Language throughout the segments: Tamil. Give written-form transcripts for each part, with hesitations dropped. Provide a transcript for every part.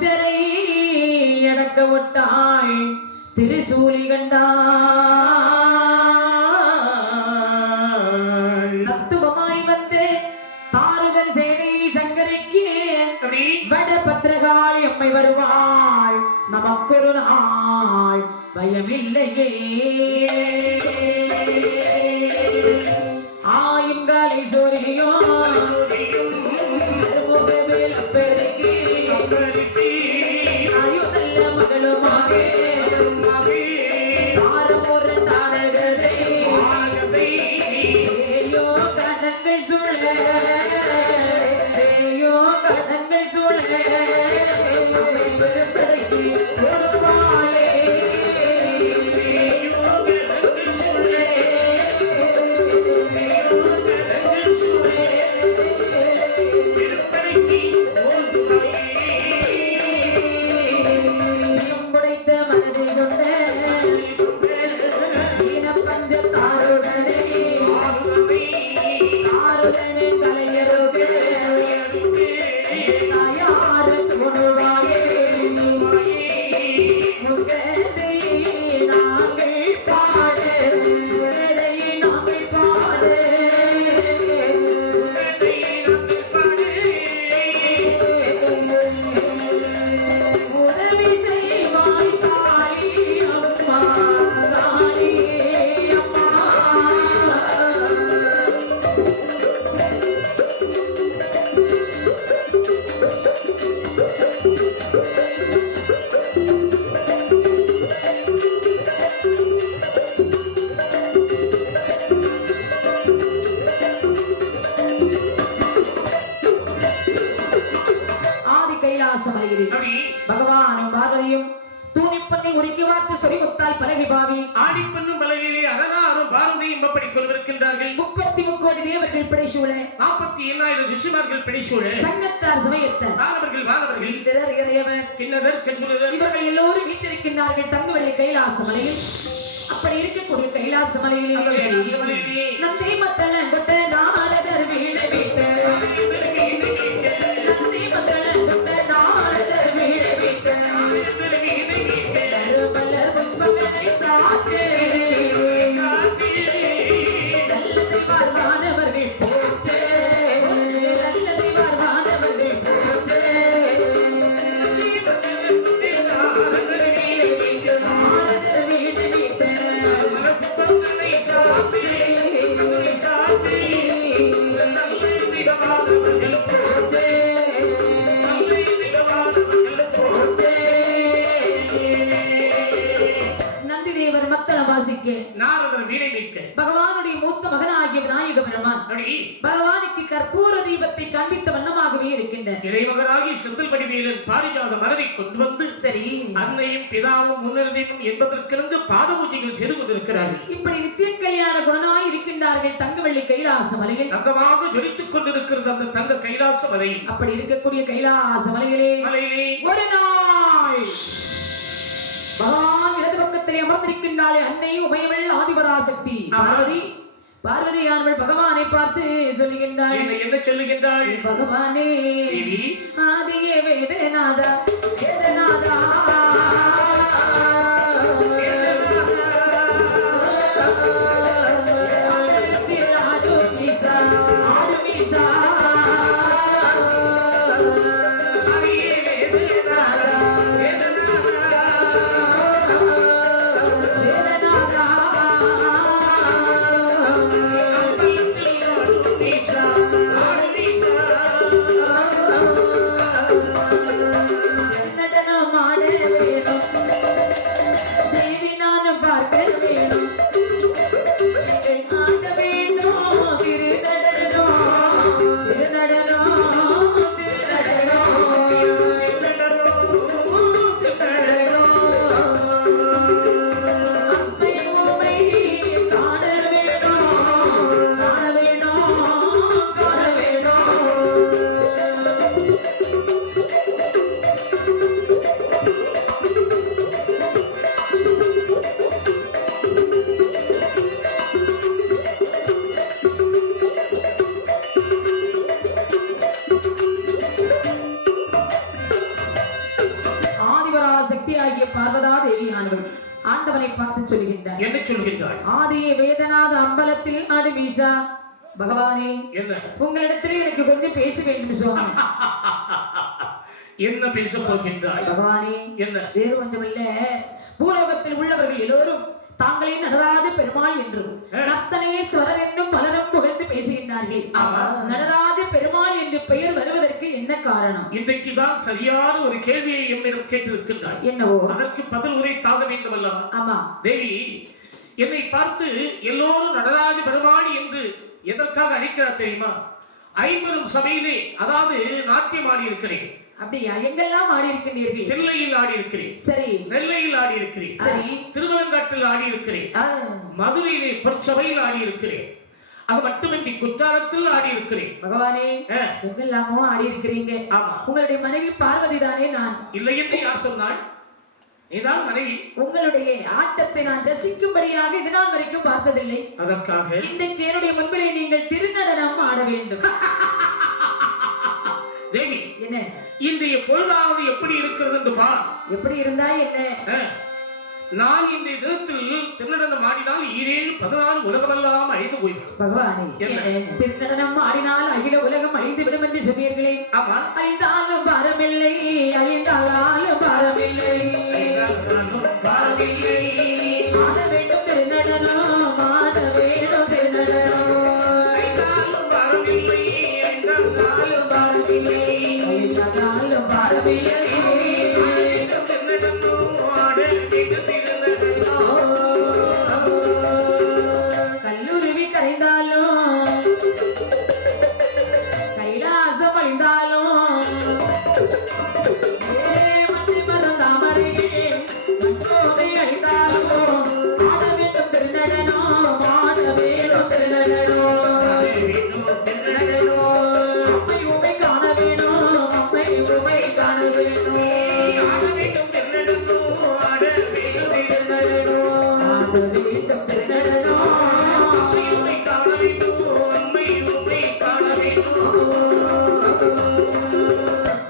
துஷ்டரை அடக்க விட்டாள் திருசூலி கண்டாள். தத்துவமாய் வந்து தாருதல் சேனை சங்கரிக்கு வட பத்திரகாளி அம்மை வருவாள். நமக்கொரு நாள் பயமில்லையே. ஆயுங்காலை சோரியும் பகவானும் பார்வதியும் தூணிப்பத்தை உருக்கி வார்த்து சொரிமுத்தால் பலகை பாவி ஆடிப்பண்ணும் பலகையிலே அரணாரும் பார்வதியும் எப்படி கொள்விருக்கின்றார்கள். 33 கோடி தேவர்கள் பிடைசூழ 47,000 ரிஷிமார்கள் பிடைசூழ சங்கத்தார் சமயத்தார் வானவர்கள் திரர் இறையவர் கிண்ணவர் கண்குணர் இவர்கள் எல்லோரும் வீற்றிருக்கின்றார்கள் தங்கவள்ளி கைலாச மலையில். அப்படி இருக்கக்கூடிய கைலாச மலையிலே நந்தி மத்தள கொட்ட நாரதர் வீடு வீட்டு நந்தி மத்தள கொட்ட நாரதர் வீடு வீட்டு மலர் புஷ்பங்களை சாத்து நல்லதை வாழ்வானவர்கள் போற்று நல்லதை வாழ்வானவர்கள் போற்று பகவானுடைய மூத்த மகனாகிய விநாயக பெருமான் பகவானுக்கு கற்பூர தீபத்தை காண்பித்த வண்ணமாகவே இருக்கின்றார். இறைமகனாகி செந்தில் வடிவேலன் பாரிஜாத மலரை கொண்டு வந்து சரி அன்னையும் பிதாவும் முன்னிறுதியும் என்பதற்கிருந்து பாத பூஜைகள் செய்து கொண்டிருக்கிறார்கள். இப்படி நித்திய கல்யாண குணனாய் இருக்கின்றார்கள் தங்கவள்ளி கைலாச மலையில். தங்கமாக ஜொலித்துக் கொண்டிருக்கிறது அந்த தங்க கைலாச மலை. அப்படி இருக்கக்கூடிய கைலாச மலையிலே ஒரு நாள் பகவான் இடது பக்கத்திலே அமர்ந்திருக்கின்றாளே அன்னை உமையவள் ஆதிபராசக்தி பார்வதியானவள் பகவானை பார்த்து சொல்லுகின்றாள். என்ன சொல்லுகின்றாள்? பகவானே ஆதியே வேதநாதா வேதநாதா ஆண்டவனை பார்த்து சொல்கின்றார். என்ன சொல்கின்றாய்? ஆதியே வேதநாத அம்பலத்தில் ஆடு வீசா. பகவானே, என்ன உங்களிடத்திலே எனக்கு கொஞ்சம் பேச வேண்டும் சுவாமி. என்ன பேச போகின்றாய்? பகவானே, என்ன? வேறு ஒன்றுமில்ல, பூலோகத்தில் உள்ளவர்கள் எல்லோரும் தாங்களே நடராஜ பெருமாள் என்றும் நர்த்தனேஸ்வரர் என்னும் பலரும் புகழ்ந்து பேசுகின்றார்கள். நடராஜ பெருமாள் என்று பெயர் வருவதற்கு என்ன காரணம்? இன்றைக்கு தான் சரியான ஒரு கேள்வியை என்னிடம் கேட்டிருக்கின்றாய். என்னவோ? அதற்கு பதில் உரை தாக வேண்டும் அல்லவா? ஆமா தேவி, என்னை பார்த்து எல்லோரும் நடராஜ பெருமாள் என்று எதற்காக அழைக்கிறார் தெரியுமா? 50 சபையிலே, அதாவது நாட்டியம் ஆடி இருக்கிறேன். அப்படியா? எங்கெல்லாம் ஆடி இருக்கின்றீர்கள்? தில்லையில் ஆடி இருக்கிறேன், சரி. நெல்லையில் ஆடி இருக்கிறேன், சரி. திருவலங்காட்டில் ஆடி இருக்கிறேன், மதுரையிலே பொற்சபையில் ஆடி இருக்கிறேன், அது மட்டுமின்றி குற்றாலத்தில் ஆடி இருக்கிறேன். பகவானே, எங்கெல்லாமோ ஆடி இருக்கிறீங்க. ஆமா. உங்களுடைய மனைவி பார்வதி தானே? நான் இல்லை என்று யார் சொன்னாள்? நீதான் மனைவி. உங்களுடைய ஆட்டத்தை நான் ரசிக்கும்படியாக இதுநாள் வரைக்கும் பார்த்ததில்லை. அதற்காக இன்றைக்கு என்னுடைய முன்பிலே நீங்கள் திருநடனம் ஆட வேண்டும். தேவி, என்ன இன்றைய பொழுதாவது எப்படி இருக்கிறது என்று பார். எப்படி இருந்தா என்ன? நான் இன்றைய தினத்தில் திருநடனம் ஆடினால் 7-14 உலகமெல்லாம் அழிந்து போய்விடும். பகவானே, திருநடனம் ஆடினால் அகில உலகம் அழிந்து விடும் என்று சொன்னீர்களே. ஆமா. அழிந்தாலும் பாரமில்லை, அழிந்தாலும் பாரமில்லை, பாரமில்லை. ஆட வேண்டும் திருநடனம், ஆட வேண்டும் திருநடனம். அழிந்தாலும் பாரமில்லை, அழிந்தாலும் பாரமில்லை, அழிந்தாலும் பாரமில்லை. கல்லூரி கரைந்தாலும் கைலாசம் அழிந்தாலும் அழிந்தாலும் ஆட வேண்டும் திருநடனம், ஆட வேண்டும் திருநடனம். அம்மை உமை காண வேணும், அம்மை உமை காண வேணும். ஆட வேண்டும் திருநடனம், ஆட வேண்டும் திருநடனம், ஆட வேண்டும் திருநடனம். அம்மை உமை காண வேண்டும், அம்மை உமை காண வேண்டும்.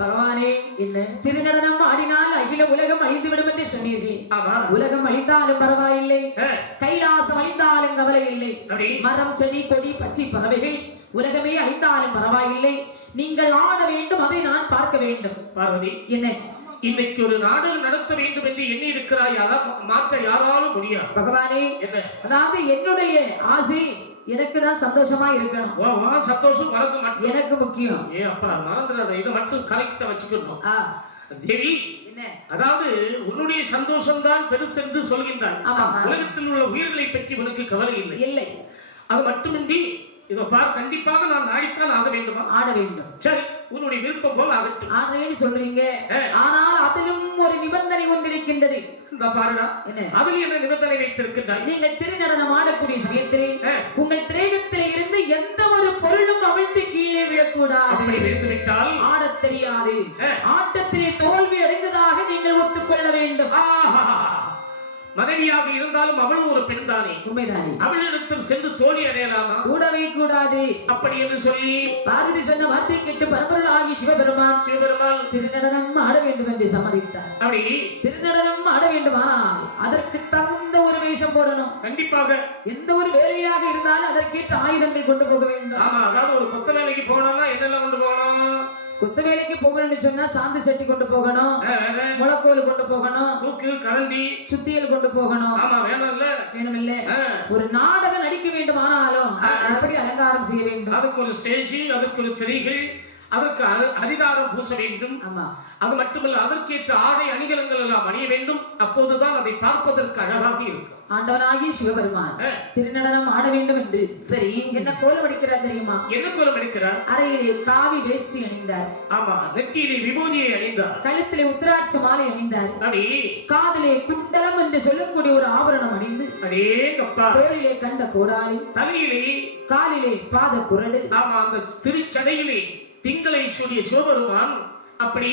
பகவானே, என்ன திருநடனம் ஆடினால் அகில உலகம் அழிந்துவிடும் என்று சொன்னீர்களே. உலகம் அழிந்தாலும் பரவாயில்லை, கைலாசம் அழிந்தாலும் கவலை இல்லை. மரம், செடி, கொடி, பச்சை, பறவைகள் உலகமே அழிந்தாலும் பரவாயில்லை, நீங்கள் ஆட வேண்டும், அதை நான் பார்க்க வேண்டும். பார்வதி, என்ன? இன்னைக்கு ஒரு நாடகம் நடத்த வேண்டும் என்று எண்ணி இருக்கிறாய். மாற்ற யாராலும் முடியாது. பகவானே, என்ன? அதாவது என்னுடைய ஆசை எனக்கு தான் சந்தோஷமா இருக்கணும். சந்தோஷம் உனக்கு மட்டும் எனக்கு முக்கியம். அப்பா மறந்துடாத, இதை மட்டும் கரெக்டா வச்சுக்கணும். தேவி, என்ன? அதாவது உன்னுடைய சந்தோஷம் தான் பெருசு என்று சொல்கின்றான். உலகத்தில் உள்ள உயிர்களை பற்றி உனக்கு கவலை இல்லை. இல்லை. அது மட்டுமின்றி இதோ பார், கண்டிப்பாக நான் நாடித்தான் ஆக வேண்டுமா? ஆட வேண்டும். சரி, உன்னுடைய விருப்பம் போல் ஆகட்டும். ஆடுறேன்னு சொல்றீங்க, ஆனால் அதிலும் ஒரு நிபந்தனை ஒன்றிருக்கின்றது. இந்த பாருடா, அதில் என்ன நிபந்தனை வைத்திருக்கின்றாய்? நீங்கள் திருநடனம் ஆடக்கூடிய சமயத்திலே உங்கள் திரேகத்திலே இருந்து எந்த ஒரு பொருளும் அவிழ்ந்து கீழே விழக்கூடாது. அப்படி விழுந்து விட்டால் ஆடத் தெரியாது, ஆட்டத்திலே தோல்வி அடைந்ததாக நீங்கள் ஒத்துக்கொள்ள வேண்டும். மனைவியாக இருந்தாலும் அவளும் ஒரு பெண் தானே. உண்மைதானே. அவளிடத்தில் சென்று தோல்வி அடையலாமா? கூடவே கூடாது. அப்படி என்று சொல்லி பார்வதி சொன்ன வார்த்தை கேட்டு பரம்பொருளாகி சிவபெருமான் திருநடனம் ஆட வேண்டும் என்று சம்மதித்தார். அப்படி திருநடனம் ஆட வேண்டுமானால் அதற்கு தகுந்த ஒரு வேஷம் போடணும். கண்டிப்பாக எந்த ஒரு வேலையாக இருந்தாலும் அதற்கேற்ற ஆயுதங்கள் கொண்டு போக வேண்டும். ஆமா, அதாவது ஒரு கொத்த வேலைக்கு போகணும்னா என்னெல்லாம் கொண்டு போகணும்? கொத்த வேலைக்கு போகணும்னு சொன்னா சாந்து சட்டி கொண்டு போகணும், முளக்கோல் கொண்டு போகணும், தூக்கு, கரண்டி, சுத்தியல் கொண்டு போகணும். ஆமா, வேணும்ல? வேணுமில்ல? ஒரு நாடகம் நடிக்க வேண்டுமானாலும் எப்படி அலங்காரம் செய்ய வேண்டும்? அதுக்கு ஒரு ஸ்டேஜ், அதுக்கு ஒரு திரைகள், அதற்கு அரிதாரம் பூச வேண்டும். ஆமா. அது மட்டுமல்ல, அதற்கேற்ற ஆடை அணிகலன்கள் எல்லாம் அணிய வேண்டும். அப்போதுதான் அதை பார்ப்பதற்கு அழகாக இருக்கும். ஆண்டவனாகி சிவபெருமான் திருநடனம் ஆட வேண்டும் என்று சரி என்ன கோலம் அடிக்கிறார் தெரியுமா? என்ன கோலம் அடிக்கிறார்? அறையிலே காவி வேஷ்டி அணிந்தார். ஆமா, நெற்றியிலே விபூதியை அணிந்தார். கழுத்திலே உத்திராட்ச மாலை அணிந்தார். அடி காதிலே குண்டலம் என்று சொல்லக்கூடிய ஒரு ஆபரணம் அணிந்து, அடேங்கப்பா, தோளிலே கண்ட கோடாலி, தலையிலே காலிலே பாத குரடு. ஆமா, அந்த திருச்சடையிலே திங்களை சூடிய சிவபெருமான். அப்படி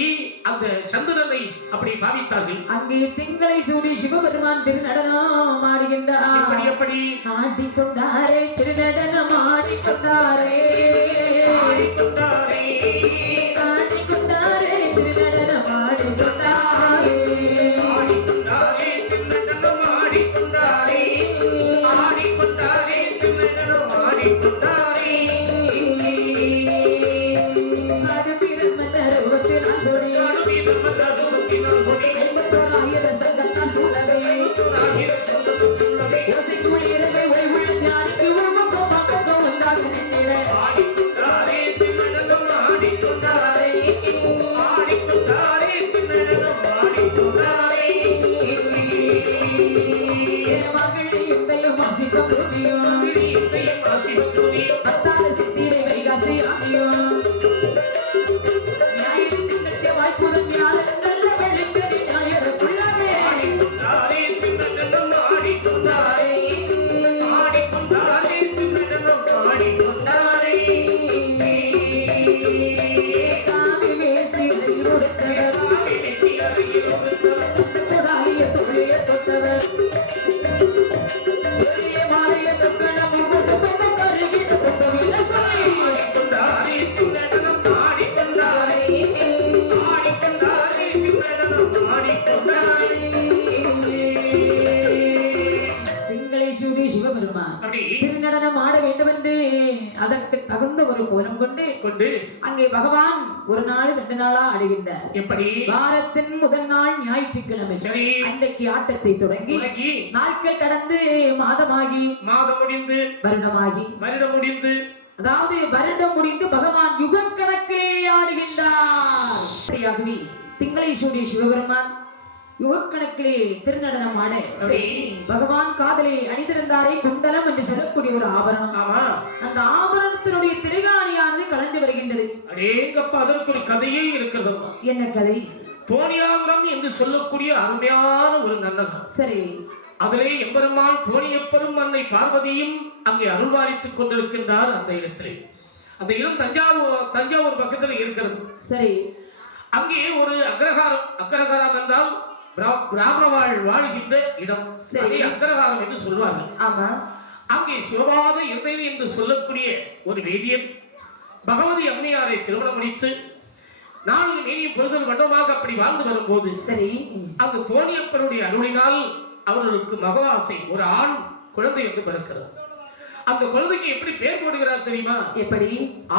அந்த சந்திரனை அப்படி பாவித்தார்கள். அங்கே திங்களை சூடி சிவபெருமான் திருநடனம் ஆடுகின்றார். எப்படி எப்படி ஆடிக்கொண்டாரே, திருநடனம் ஆடிக்கொண்டாரே, ஆடிக்கொண்டாரே, ஆடிக்கொண்டாரே, திருநடனம் ஆடிக்கொண்டாரே, ஆடிக்கொண்டாரே, திருநடனம் ஆடிக்கொண்டாரே. ஆயிரம் சங்கத்தான் சொல்லவே ஓசை குளிரவே ஒளிவுள்ள ஞானிக்கு உமக்கும் பக்கம் உண்டாக நின்றிட மகளே எந்தையும் வாசிக்க முடியும் பத்தால சித்திரை வைகாசி ஆகியும் ஞாயிறு கச்ச வாய்ப்புடன் ஞாயிறு நல்ல வெளிச்சதி ஞாயிறு குள்ளவே காவி வேசி கொடுத்தவர் குடாலிய தொழிய தொட்டவர் ஒரே மாலைய தொக்கணம் முகத்து தொக்க கருகிட்டு தொக்கவில சொல்லி திங்களை சூடி சிவபெருமான் திருநடனம் ஆட வேண்டும் என்று அதற்கு தகுந்த ஒரு கோலம் கொண்டு அங்கே பகவான் ஒரு நாள் 2 நாளா ஆடுகின்றார். எப்படி? வாரத்தின் முதல் நாள் ஞாயிற்றுக்கிழமை அன்றைக்கு ஆட்டத்தை தொடங்கி நாட்கள் கடந்து மாதமாகி மாதம் முடிந்து வருடம் முடிந்து அதாவது வருடம் முடிந்து பகவான் யுகக்கணக்கிலே ஆடுகின்றார். அப்படியாகவே திங்களை சூடிய சிவபெருமான் யுகக்கணக்கிலே திருநடனம் ஆட பகவான் காதலை அணிந்திருந்தாரே குண்டலம் என்று சொல்லக்கூடிய ஒரு ஆபரணம். அந்த ஆபரணத்தினுடைய திருகாணியானது கலந்து வருகின்றது. அதற்கு ஒரு கதையே இருக்கிறது. என்ன கதை? தோணியாபுரம் என்று சொல்லக்கூடிய அருமையான ஒரு நன்னகம். சரி, அதிலே எம்பெருமான் தோணியப்பெரும் அன்னை பார்வதியும் அங்கே அருள்வாளித்துக் கொண்டிருக்கின்றார். அந்த இடத்திலே அந்த இடம் தஞ்சாவூர் பக்கத்தில் இருக்கிறது. சரி, அங்கே ஒரு அக்ரகாரம் என்றால் பிராமணவாள் வாழ்கின்ற இடம். அக்ரகாரம் என்று சொல்வார்கள். ஆமா, அங்கே சிவபாத இருதயம் என்று சொல்லக்கூடிய ஒரு வேதியன் பகவதி அம்மையாரை திருமணம் முடித்து 4 மேனியும் பொழுதல் வண்ணமாக அப்படி வாழ்ந்து வரும்போது சரி அந்த தோணியப்பனுடைய அருளினால் அவர்களுக்கு மகவாசை ஒரு ஆண் குழந்தை வந்து பிறக்கிறது. அந்த குழந்தைக்கு எப்படி பேர் போடுகிறார் தெரியுமா? எப்படி?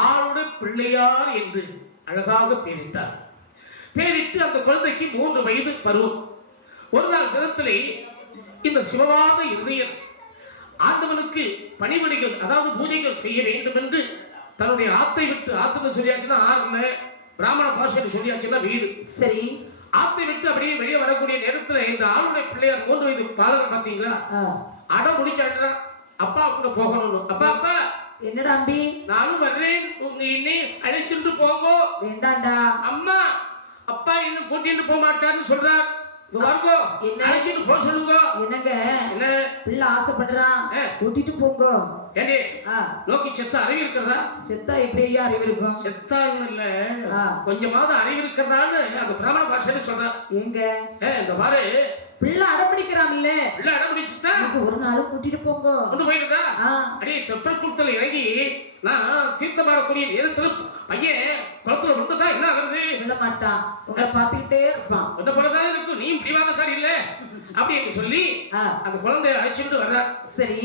ஆளுட பிள்ளையார் என்று அழகாக பேரிட்டார். பேரிட்டு அந்த குழந்தைக்கு 3 வயது பருவம். ஒரு நாள் தினத்திலே இந்த சிவபாத இருதயம் ஆண்டவனுக்கு பணிபடிகள் அதாவது பூஜைகள் செய்ய வேண்டும் என்று தன்னுடைய ஆத்தை விட்டு, ஆத்துன்னு சொல்லியாச்சுன்னா ஆறுல பிராமண பாஷைன்னு சொல்லியாச்சுன்னா வீடு. சரி, ஆத்தை விட்டு அப்படியே வெளியே வரக்கூடிய நேரத்துல இந்த ஆளுடைய பிள்ளையார் 3 வயது பாலகன் பாத்தீங்களா, அடம் முடிச்சாடுறா அப்பா கூட போகணும். அப்பா என்னடா அம்பி, நானும் வர்றேன், உங்க இன்னே அழைத்துட்டு போங்க. வேண்டாண்டா அம்மா, அப்பா இன்னும் கூட்டிட்டு போக மாட்டான்னு சொல்றார். அழைச்சிட்டு போக சொல்லுங்க. என்னங்க பிள்ளை ஆசைப்படுறான், கூட்டிட்டு போங்க. ஏண்டே நோக்கி செத்த அறிவு இருக்கிறதா? செத்தா எப்படி ஐயா அறிவு இருக்கும்? செத்தான்னு இல்ல, கொஞ்சமாவது அறிவு இருக்கிறதான்னு அந்த பிராமண பாஷையில சொல்றான். எங்க இந்த மாதிரி பிள்ளை அடம்பிடிக்கிறான் இல்ல, பிள்ளை அடம்பிடிச்சுட்டா ஒரு நாள் கூட்டிட்டு போங்க. கொண்டு போயிருந்தா அடியே தெப்பல் குளத்துல இறங்கி நான் தீர்த்தமாடக்கூடிய நேரத்துல பையன் குளத்துல விழுந்துட்டா என்ன ஆகுறது? விட மாட்டான், உங்களை பார்த்துக்கிட்டே இருப்பான். என்ன பண்ணதான் இருக்கும், நீ பிடிவாத காரி இல்ல அப்படின்னு சொல்லி அந்த குழந்தைய அழைச்சிட்டு வர்ற. சரி,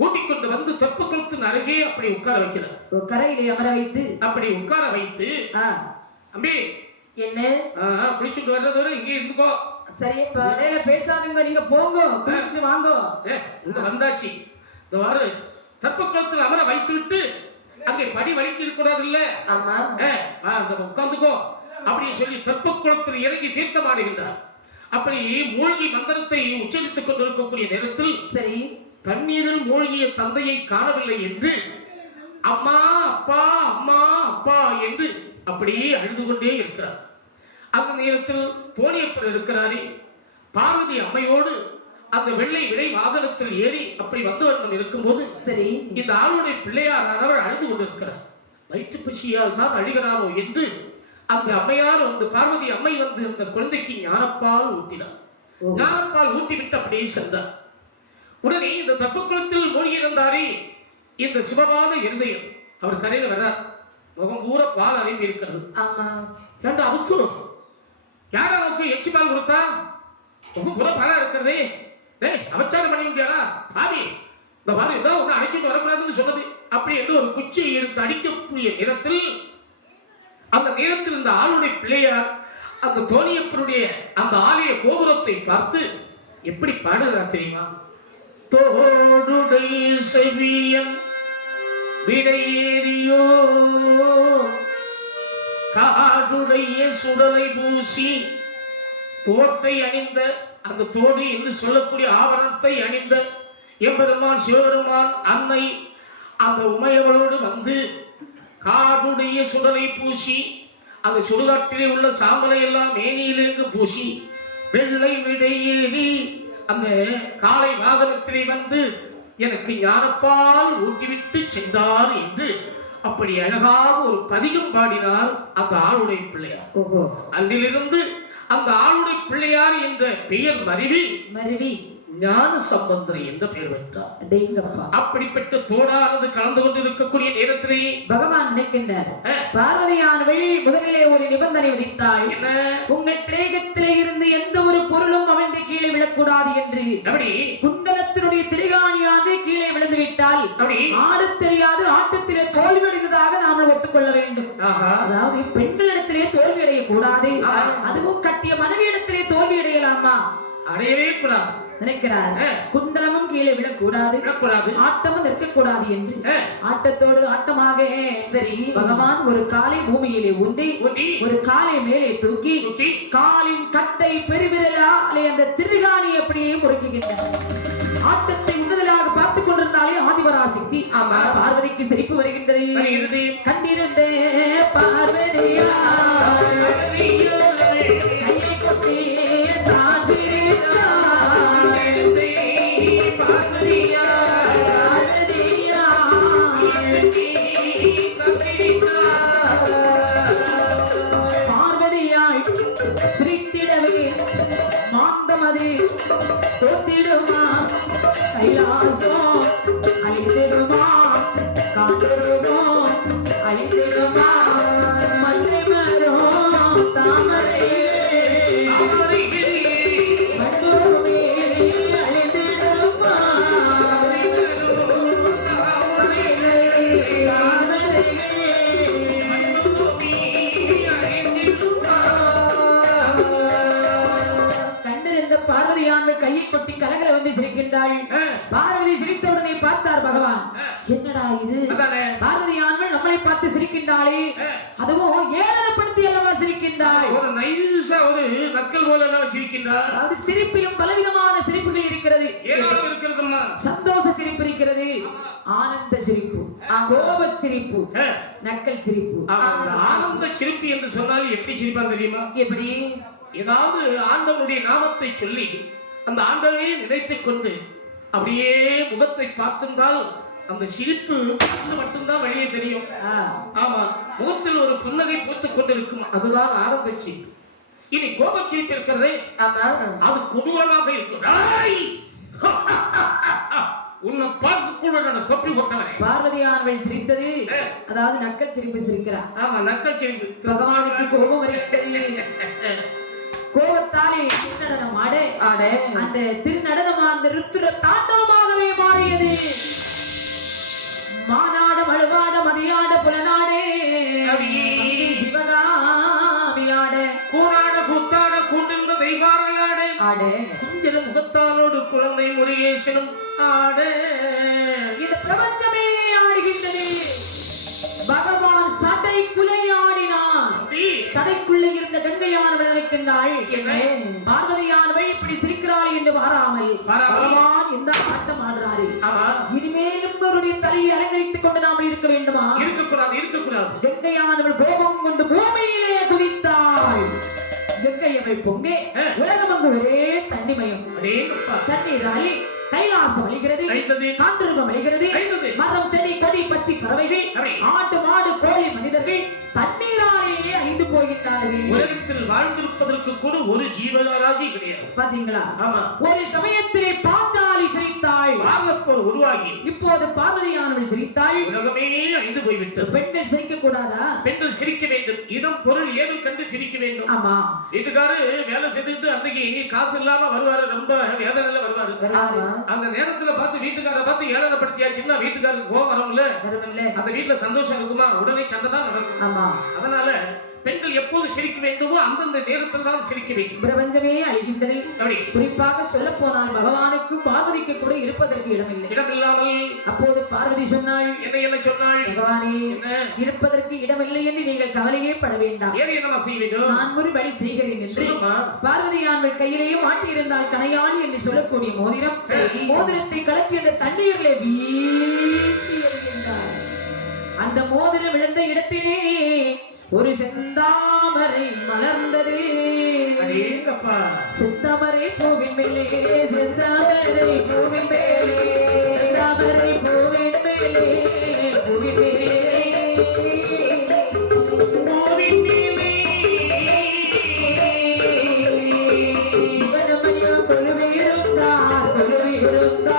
கூட்டிக் கொண்டு வந்து தெப்ப குளத்தின் அருகே அப்படி உட்கார வைக்கிறார். கரையிலே அமர வைத்து அப்படி உட்கார வைத்து, அம்பி என்ன குளிச்சுட்டு வர்றது வரை இங்கே இருந்துக்கோ. சரி, இடையில பேசாதீங்க, நீங்க போங்க, குளிச்சுட்டு வாங்க. இங்க வந்தாச்சு, இந்த வாரு தெப்ப குளத்தில் அமர வைத்து விட்டு அங்கே படி வலிக்கு இருக்கக்கூடாது இல்ல. ஆமா, அந்த உட்கார்ந்துக்கோ அப்படின்னு சொல்லி தெப்ப குளத்தில் இறங்கி தீர்த்தமாடுகின்றார். அப்படி மூழ்கி மந்திரத்தை உச்சரித்துக் கொண்டிருக்கக்கூடிய நேரத்தில் சரி தண்ணீரில் மூழ்கிய தந்தையை காணவில்லை என்று அம்மா அப்பா அம்மா அப்பா என்று அப்படியே அழுது கொண்டே இருக்கிறார். அந்த நேரத்தில் தோணியப்பர் இருக்கிறாரே, பார்வதி அம்மையோடு அந்த வெள்ளை விடை வாகனத்தில் ஏறி அப்படி வந்து வண்ணம் இருக்கும்போது சரி இந்த ஆளுடைய பிள்ளையார் அவர் அழுது கொண்டிருக்கிறார். வயிற்று பசியால் தான் அழுகிறாரோ என்று அந்த அம்மையார் வந்து பார்வதி அம்மை வந்து அந்த குழந்தைக்கு ஞானப்பால் ஊட்டினார். ஞானப்பால் ஊட்டிவிட்டு அப்படியே சென்றார். உடனே இந்த தப்புக்குளத்தில் மூழ்கி இருந்தாரே இந்த சிவபாத இருதயம் அவர் கரையில் வர்றார். முகம் பூரா பால் அறிவி இருக்கிறது. ஏண்டா அவுத்து யாரா நமக்கு எச்சி பால் கொடுத்தா? முகம் பூரா பாலா இருக்கிறது. அவச்சாரம் பண்ணி முடியாதா பாவி? இந்த மாதிரி ஏதோ ஒன்று அழைச்சிட்டு வரக்கூடாதுன்னு சொன்னது அப்படி என்று ஒரு குச்சியை எடுத்து அடிக்கக்கூடிய நேரத்தில் அந்த நேரத்தில் இந்த ஆளுடைய பிள்ளையார் அந்த தோணியப்பனுடைய அந்த ஆலய கோபுரத்தை பார்த்து எப்படி பாடுறா தெரியுமா? தோடுடைய செவியன் விடையேறியோ காடுடைய சுடலை பூசி தோட்டை அணிந்த அந்த தோடு என்று சொல்லக்கூடிய ஆபரணத்தை அணிந்த எம்பெருமான் சிவபெருமான் அன்னை அந்த உமையவளோடு வந்து காடுடைய சுடலை பூசி அந்த சுடுகாட்டிலே உள்ள சாம்பலை எல்லாம் மேனியிலிருந்து பூசி வெள்ளை விடையேறி அந்த காலை வாகனத்திலே வந்து எனக்கு ஞானப்பால் ஊட்டிவிட்டு சென்றார் என்று அப்படி அழகாக ஒரு பதிகம் பாடினார் அந்த ஆளுடைய பிள்ளையார். அன்றிலிருந்து அந்த ஆளுடைய பிள்ளையார் என்ற பெயர் மருவி ஞான சம்பந்தரை என்ற பெயர் பெற்றார். அப்படிப்பட்ட தோடானது கலந்து கொண்டிருக்கக்கூடிய நேரத்திலே பகவான் நினைக்கின்றார், பார்வதியானவள் முதலிலே ஒரு நிபந்தனை விதித்தாள். உங்கள் திரேகத்திலே இருந்து எந்த ஒரு பொருளும் அவிழ்ந்து கீழே விழக்கூடாது என்று. அப்படி குண்டலத்தினுடைய திரிகாணியாது கீழே விழுந்து விட்டால் அப்படி ஆடு தெரியாது, ஆட்டத்திலே தோல்வியடைந்ததாக நாமல் ஒத்துக்கொள்ள வேண்டும். அதாவது பெண்களிடத்திலே தோல்வி அடையக்கூடாது, அதுவும் கட்டிய மனைவியிடத்திலே தோல்வி அடையலாமா? அடையவே கூடாது நினைக்கிறார். குண்டலமும் கீழே விழக்கூடாது, ஆட்டமும் நிற்கக்கூடாது என்று ஆட்டத்தோடு ஆட்டமாக சரி பகவான் ஒரு காலை பூமியிலே ஊண்டி ஒரு காலை மேலே தூக்கி காலின் கட்டை பெருவிரலாலே அந்த திருகாணி அப்படியே முறுக்குகின்றார். ஆட்டத்தை உன்னதலாக பார்த்துக் கொண்டிருந்தாலே ஆதிபராசக்தி பார்வதிக்கு சிரிப்பு வருகின்றது. கண்டிருந்தே பார்வதியா கையை கொட்டி பார்வதியாய் சிரித்திடவே மாந்தமதி தோத்திடுமா, கைலாசம் அழித்திடுமா, காத்திடுமோ அழித்திடுமா, மண்ணை மரம் தாமரையிலே மண்பூமி அழித்திடுமா, பார்வதியானவள் கையை கொட்டி கலகல வந்து சிரிக்கின்றாள். பார்வதி சிரித்தவுடனே பார்த்தார் பகவான், என்னடா இது? பார்வதியானவள் நம்மளை பார்த்து சிரிக்கின்றாளே, அதுவும் ஏளனப்படுத்தி அல்லவா சிரிக்கின்றாள். ஒரு நைஸா ஒரு நக்கல் போல அல்லவா சிரிக்கின்றாள். அது சிரிப்பிலும் பலவிதமான சிரிப்புகள் இருக்கிறது. சந்தோஷ சிரிப்பு இருக்கிறது, ஆனந்த சிரிப்பு, கோப சிரிப்பு, நக்கல் சிரிப்பு. ஆனந்த சிரிப்பு என்று சொன்னால் எப்படி சிரிப்பாங்க தெரியுமா? எப்படி? ஏதாவது ஆண்டவனுடைய நாமத்தை சொல்லி அந்த ஆண்டவனை நினைத்துக் கொண்டு அப்படியே முகத்தை பார்த்திருந்தால் அந்த சிரிப்பு மட்டும்தான் வெளியே தெரியும். ஆமா, முகத்தில் ஒரு புன்னகை பூத்துக் கொண்டிருக்கும், அதுதான் ஆனந்த சிரிப்பு. இனி கோப சிரிப்பு இருக்கிறதே அது கொடூரமாக இருக்கும். உன்னை பார்க்க கூட நான் தொப்பி கொட்டவனே. பார்வதியானவள் சிரித்தது அதாவது நக்கல் சிரிப்பு சிரிக்கிறார். ஆமா, நக்கல் சிரிப்பு. பகவானுக்கு கோபம் வருகிறது. கோபத்தாலே திருநடனம் ஆட அந்த திருநடனம் அந்த ருத்ர தாண்டவமாகவே மாறியது. மாநாட மழுவாட மதியாட புலனாடே சிவகாமியாட கூறாட கூத்தாட கூண்டிருந்த தெய்வாரலாட ஆட குஞ்சர முகத்தாலோடு குழந்தை முருகேசனும் ஆட இந்த பிரபஞ்சமே ஆடுகின்றது. பகவான் சடை குலையாடினான். சடைக்குள்ளே இருந்த கங்கையானவள் நினைக்கின்றாள், பார்வதியானவள் இப்படி சிரிக்கிறாள் என்று மாறாமல் பகவான் இந்த ஆட்டம் ஆடுறாரு. இனிமேலும் அவருடைய தலையை அலங்கரித்துக் கொண்டு நாம் இருக்க வேண்டுமா? இருக்கக்கூடாது. கங்கையானவள் கோபம் கொண்டு பூமியிலே குதித்தாள். கங்கையவை பொங்கே உலகம் அங்கு ஒரே தண்ணிமயம். தண்ணீராலி கைலாசம் அழிகிறது, காண்டிருப்பம் அழிகிறது, மரம் செடி கொடி பச்சி பறவைகள், ஆட்டு மாடு கோழி மனிதர்கள் தண்ணீராலேயே அழிந்து போகின்றார்கள். உலகத்தில் வாழ்ந்திருப்பதற்கு கூட ஒரு ஜீவராசி கிடையாது. பாத்தீங்களா? ஒரு சமயத்திலே பாஞ்சாலி சிரித்தாள், பாரதத்தோர் உருவாகி. இப்போது பார்வதியானவள் சிரித்தாள், உலகமே அழிந்து போய்விட்டது. பெண்கள் சிரிக்க கூடாதா? பெண்கள் சிரிக்க வேண்டும். இடம் பொருள் ஏதும் கண்டு சிரிக்க வேண்டும். ஆமா, வீட்டுக்காரு வேலை செய்துட்டு அன்றைக்கு காசு இல்லாம வருவாரு, ரொம்ப வேதனையில வருவாரு. அந்த நேரத்துல பார்த்து வீட்டுக்கார பார்த்து ஏளனப்படுத்தியாச்சுன்னா வீட்டுக்காரருக்கு கோவம் வரும்ல. அந்த வீட்டுல சந்தோஷம் இருக்குமா? உடனே சண்டை தான் நடக்கும். அதனால பெண்கள் எப்போது சிரிக்க வேண்டுமோ அந்தந்த நேரத்தில் தான் சிரிக்க வேண்டும். பிரபஞ்சமே அழிகின்றது. அப்படி குறிப்பாக சொல்ல போனால் பகவானுக்கும் பார்வதிக்கு கூட இருப்பதற்கு இடமில்லை. இடமில்லாமல் அப்போது பார்வதி சொன்னாள், என்ன சொன்னாள்? பகவானே, என்ன? இருப்பதற்கு இடமில்லை என்று நீங்கள் கவலையே பட வேண்டாம். வேறு என்னமா செய்ய வேண்டும்? நான் ஒரு வழி செய்கிறேன் என்று சொல்லுமா. பார்வதியானவள் கையிலேயே மாட்டியிருந்தால் கணையாளி என்று சொல்லக்கூடிய மோதிரம், மோதிரத்தை கலற்றி அந்த தண்ணீரிலே வீசி எறிகின்றார். அந்த மோதிரம் விழுந்த இடத்திலே ஒரு செந்தாமரை மலர்ந்தது. செந்தாமரை பூவின் மேலே, செந்தாமரை பூவின் மேலே, செந்தாமரை பூவின் மேலே, பூவின் மேலே, பூவின் மேலே சிவனமையா கொலுவிருந்தார், கொலுவிருந்தார்.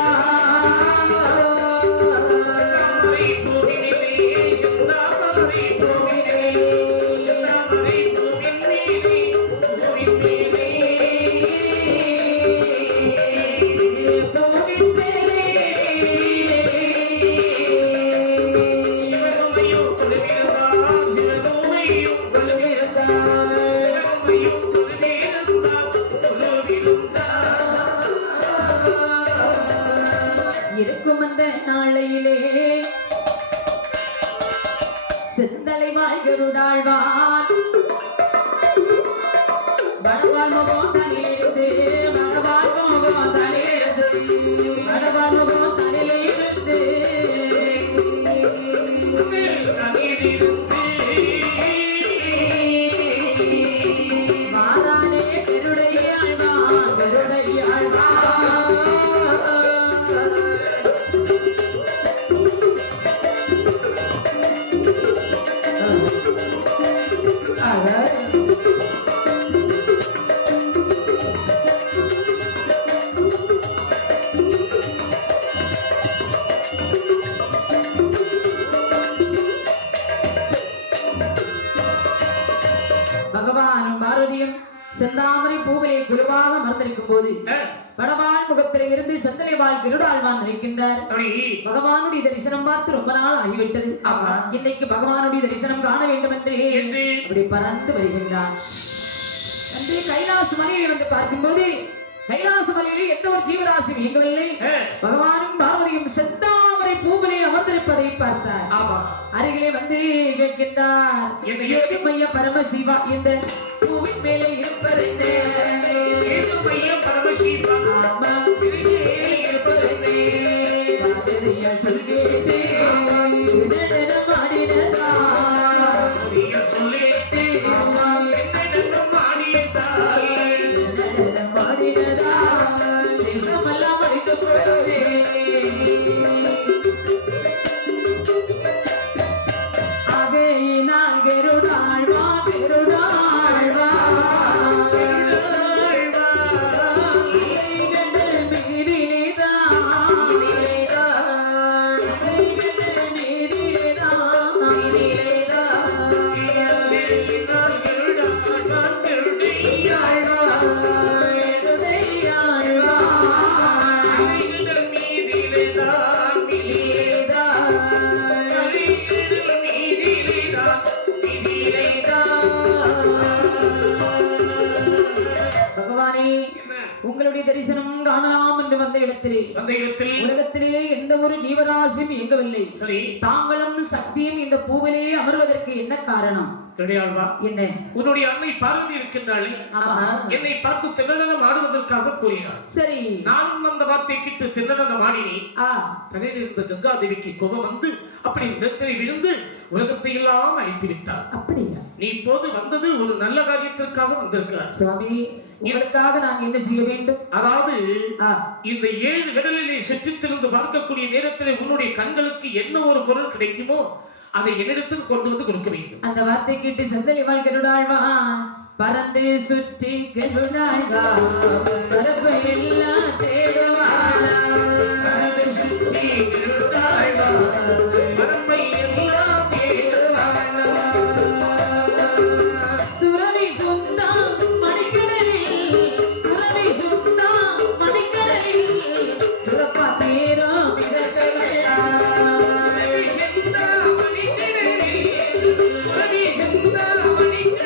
இருக்கும் அந்த நாளையிலே செந்தலை வாழ்கருடாழ்வான் வடவாள் முகம் தனிலிருந்து, வடவாள் முகம் தனிலிருந்து, வடவாள் முகம் தனிலிருந்து மாதானே பெருடையாழ்வான், பெருடையாழ்வான். பகவானும் பார்வதியும் செந்தாமரை பூவிலே குருவாக அமர்ந்திருக்கும் போது வடவாள் முகத்திலே இருந்து செந்தலை வாழ் கருடாழ்வான் இருக்கின்றார். பகவானுடைய தரிசனம் பார்த்து ரொம்ப நாள் ஆகிவிட்டது. இன்னைக்கு பகவானுடைய தரிசனம் காண வேண்டும் என்று அப்படி பறந்து வருகின்றான். அன்று கைலாச மலையை வந்து பார்க்கும்போது கைலாச மலையிலே எந்த ஒரு ஜீவராசியும் இயங்கவில்லை. பகவானும் பார்வதியும் செந்தாமரை பூவிலே அமர்ந்திருப்பதை பார்த்தார். அருகிலே வந்து கேட்கின்றார், ஏதுமைய பரமசிவா இந்த பூவின் மேலே இருப்பதென்ன? ஏதுமைய பரமசிவா இருப்பதென்ன? சொல்லிட்டு மாடினதா சொல்லிட்டு மாடினதா தேசமெல்லாம் அடித்து போச்சு. ஆகையினால் கருடாழ்வா, கருடாழ்வா உங்களுடைய தரிசனம் காணலாம் என்று வந்த இடத்திலே உலகத்திலே எந்த ஒரு ஜீவராசியும் இயங்கவில்லை. தாங்களும் சக்தியும் இந்த பூவிலே அமர்வதற்கு என்ன காரணம்? என்ன? உன்னுடைய அன்னை பார்வதி இருக்கின்றாளே, என்னை பார்த்து திருநடம் ஆடுவதற்காக கூறினாள். சரி, நானும் அந்த வார்த்தை கிட்டு திருநடம் ஆடினேன். தலையில் இருந்த கங்கா தேவிக்கு கோபம் வந்து அப்படி நிலத்திலே விழுந்து உலகத்தை எல்லாம் அழித்து விட்டார். அப்படியா? நீ இப்போது வந்தது ஒரு நல்ல காரியத்திற்காக வந்திருக்கிறார். சுவாமி, இதற்காக நான் என்ன செய்ய வேண்டும்? அதாவது இந்த 7 கடலிலே சுற்றித்திருந்து பார்க்கக்கூடிய நேரத்திலே உன்னுடைய கண்களுக்கு என்ன ஒரு பொருள் கிடைக்குமோ அதை என்னிடத்தில் கொண்டு வந்து கொடுக்க வேண்டும். அந்த வார்த்தை கேட்டு செந்தலை வாழ் கருடாழ்வான் பறந்து சுற்றி கருடாழ்வான் பரப்பை எல்லாம் தேடுவானா, பறந்து சுற்றி கருடாழ்வான் பரப்பை எல்லாம் தேடுவானா. சுரதி சுந்தா மணிக்கடலில், சுரதி சுந்தா மணிக்கடலில் சுரப்பா தேரோ மிதக்கலையா. சுரதி சுந்தா மணிக்கடலில், சுரதி சுந்தா மணிக்கடலில்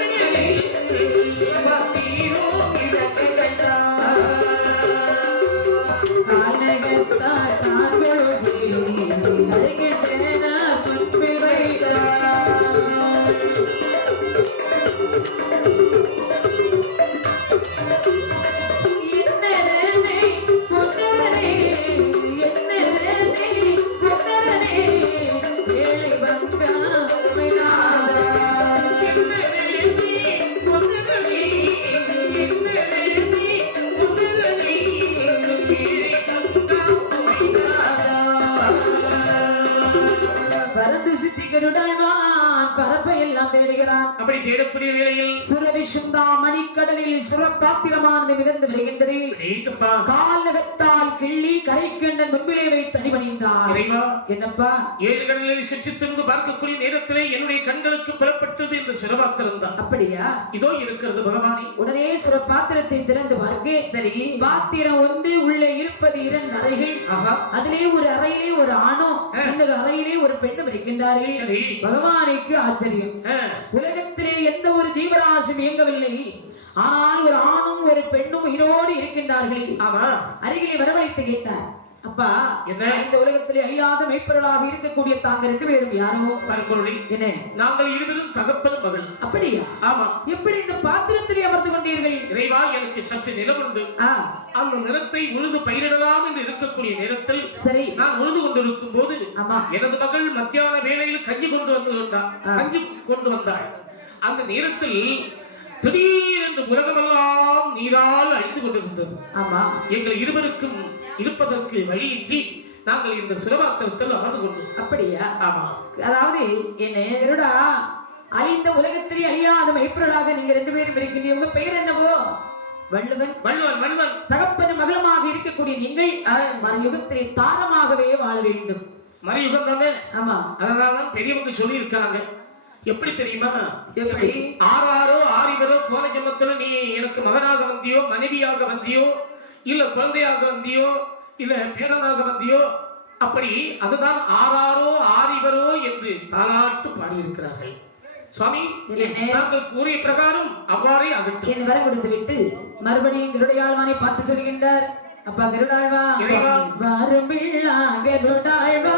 தேடக்கூடிய வேளையில் சுரவிசுந்தா மணிக்கடலில் சுரப்பாத்திரமானது மிதந்து விடுகின்றது. கால் நகத்தால் கிள்ளி கரைக்கின்ற முன்பிலே வைத்து அணிபணிந்தார். என்னப்பா 7 கடலில் சுற்றித் திருந்து பார்க்கக்கூடிய நேரத்திலே என்னுடைய கண்களுக்கு புலப்பட்டது இந்த சுரபாத்திரம் தான். அப்படியா? இதோ இருக்கிறது பகவானே. உடனே சுரப்பாத்திரத்தை திறந்து பார்க்க, சரி, பாத்திரம் ஒன்று உள்ளே இருப்பது 2 அறைகள். அதிலே ஒரு அறையிலே ஒரு ஆணும் இன்னொரு அறையிலே ஒரு பெண்ணும் இருக்கின்றார்கள். பகவானுக்கு ஆச்சரியம். உலகத்திலே எந்த ஒரு ஜீவராசியும் இயங்கவில்லை, ஆனால் ஒரு ஆணும் ஒரு பெண்ணும் உயிரோடு இருக்கின்றார்களே. அருகிலே வரவழைத்து கேட்டார், அப்பா, என்ன இந்த உலகத்திலே அழியாத மெய்ப்பொருளாக இருக்கக்கூடிய தாங்க 2 பேரும் யாரோ? பரம்பொருளே, என்ன நாங்கள் இருவரும் தகப்பனும் மகள். அப்படியா? ஆமா. எப்படி இந்த பாத்திரத்திலே அமர்ந்து கொண்டீர்கள்? இறைவா, எனக்கு சற்று நிலம் உண்டு. அந்த நிலத்தை உழுது பயிரிடலாம் என்று இருக்கக்கூடிய நேரத்தில், சரி, நான் உழுது கொண்டிருக்கும் போது எனது மகள் மத்தியான வேளையில் கஞ்சி கொண்டு வந்தாள். அந்த நேரத்தில் திடீரென்று உலகமெல்லாம் நீரால் அழிந்து கொண்டிருந்தது. ஆமா. எங்கள் இருவருக்கும் இருப்பதற்கு வழியின்றி நாங்கள் இந்த சுரபாத்திரத்தில் அமர்ந்து கொண்டோம். அப்படியா? ஆமா. அதாவது என்ன அழிந்த உலகத்திலே அழியாத மெய்ப்பொருளாக நீங்க 2 பேரும் இருக்கீங்க. உங்க பெயர் என்னவோ? வள்ளுவன். வள்ளுவன் தகப்பனும் மகளுமாக இருக்கக்கூடிய நீங்கள் மறுயுகத்திலே தாரமாகவே வாழ வேண்டும். மறுயுகம் தானே? ஆமா. அதனாலதான் பெரியவங்க சொல்லி இருக்காங்க. எப்படி தெரியுமா? எப்படி? ஆறாரோ ஆறிவரோ போன ஜென்மத்துல நீ எனக்கு மகனாக வந்தியோ, மனைவியாக வந்தியோ, இல்ல குழந்தையாக வந்தியோ, இல்ல பேரனாக வந்தியோ, அப்படி அதுதான் ஆறாரோ ஆறிவரோ என்று தாலாட்டு பாடியிருக்கிறார்கள். சுவாமி, நாங்கள் கூறிய பிரகாரம் அவ்வாறே ஆகட்டும். என் வர கொடுத்து விட்டு மறுபடியும் கருடாழ்வானை பார்த்து சொல்கின்றார். அப்பா கருடாழ்வா, வாருமில்லா கருடாழ்வா,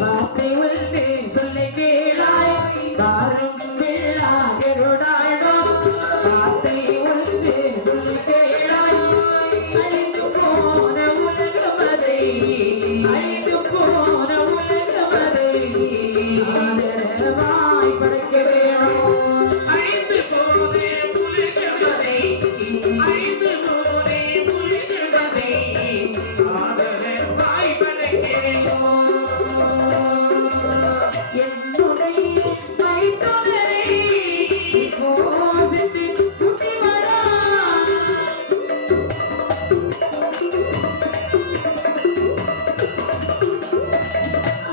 வார்த்தை ஒன்று சொல்லை கேளாய். வாருமில்லா கருடாழ்வா, வார்த்தை ஒன்று சொல்லை கேளாய். அழிந்து போன உலகமதை, அழிந்து போன உலகமதை ஆதரவாய் படைக்க வேணும். அழிந்து போனே உலகமதை, அழிந்து போனே உலகமதை ஆதரவாய் படைக்க வேணும். என்னுடைய மைத்துனரை போசித்து துணிவரா,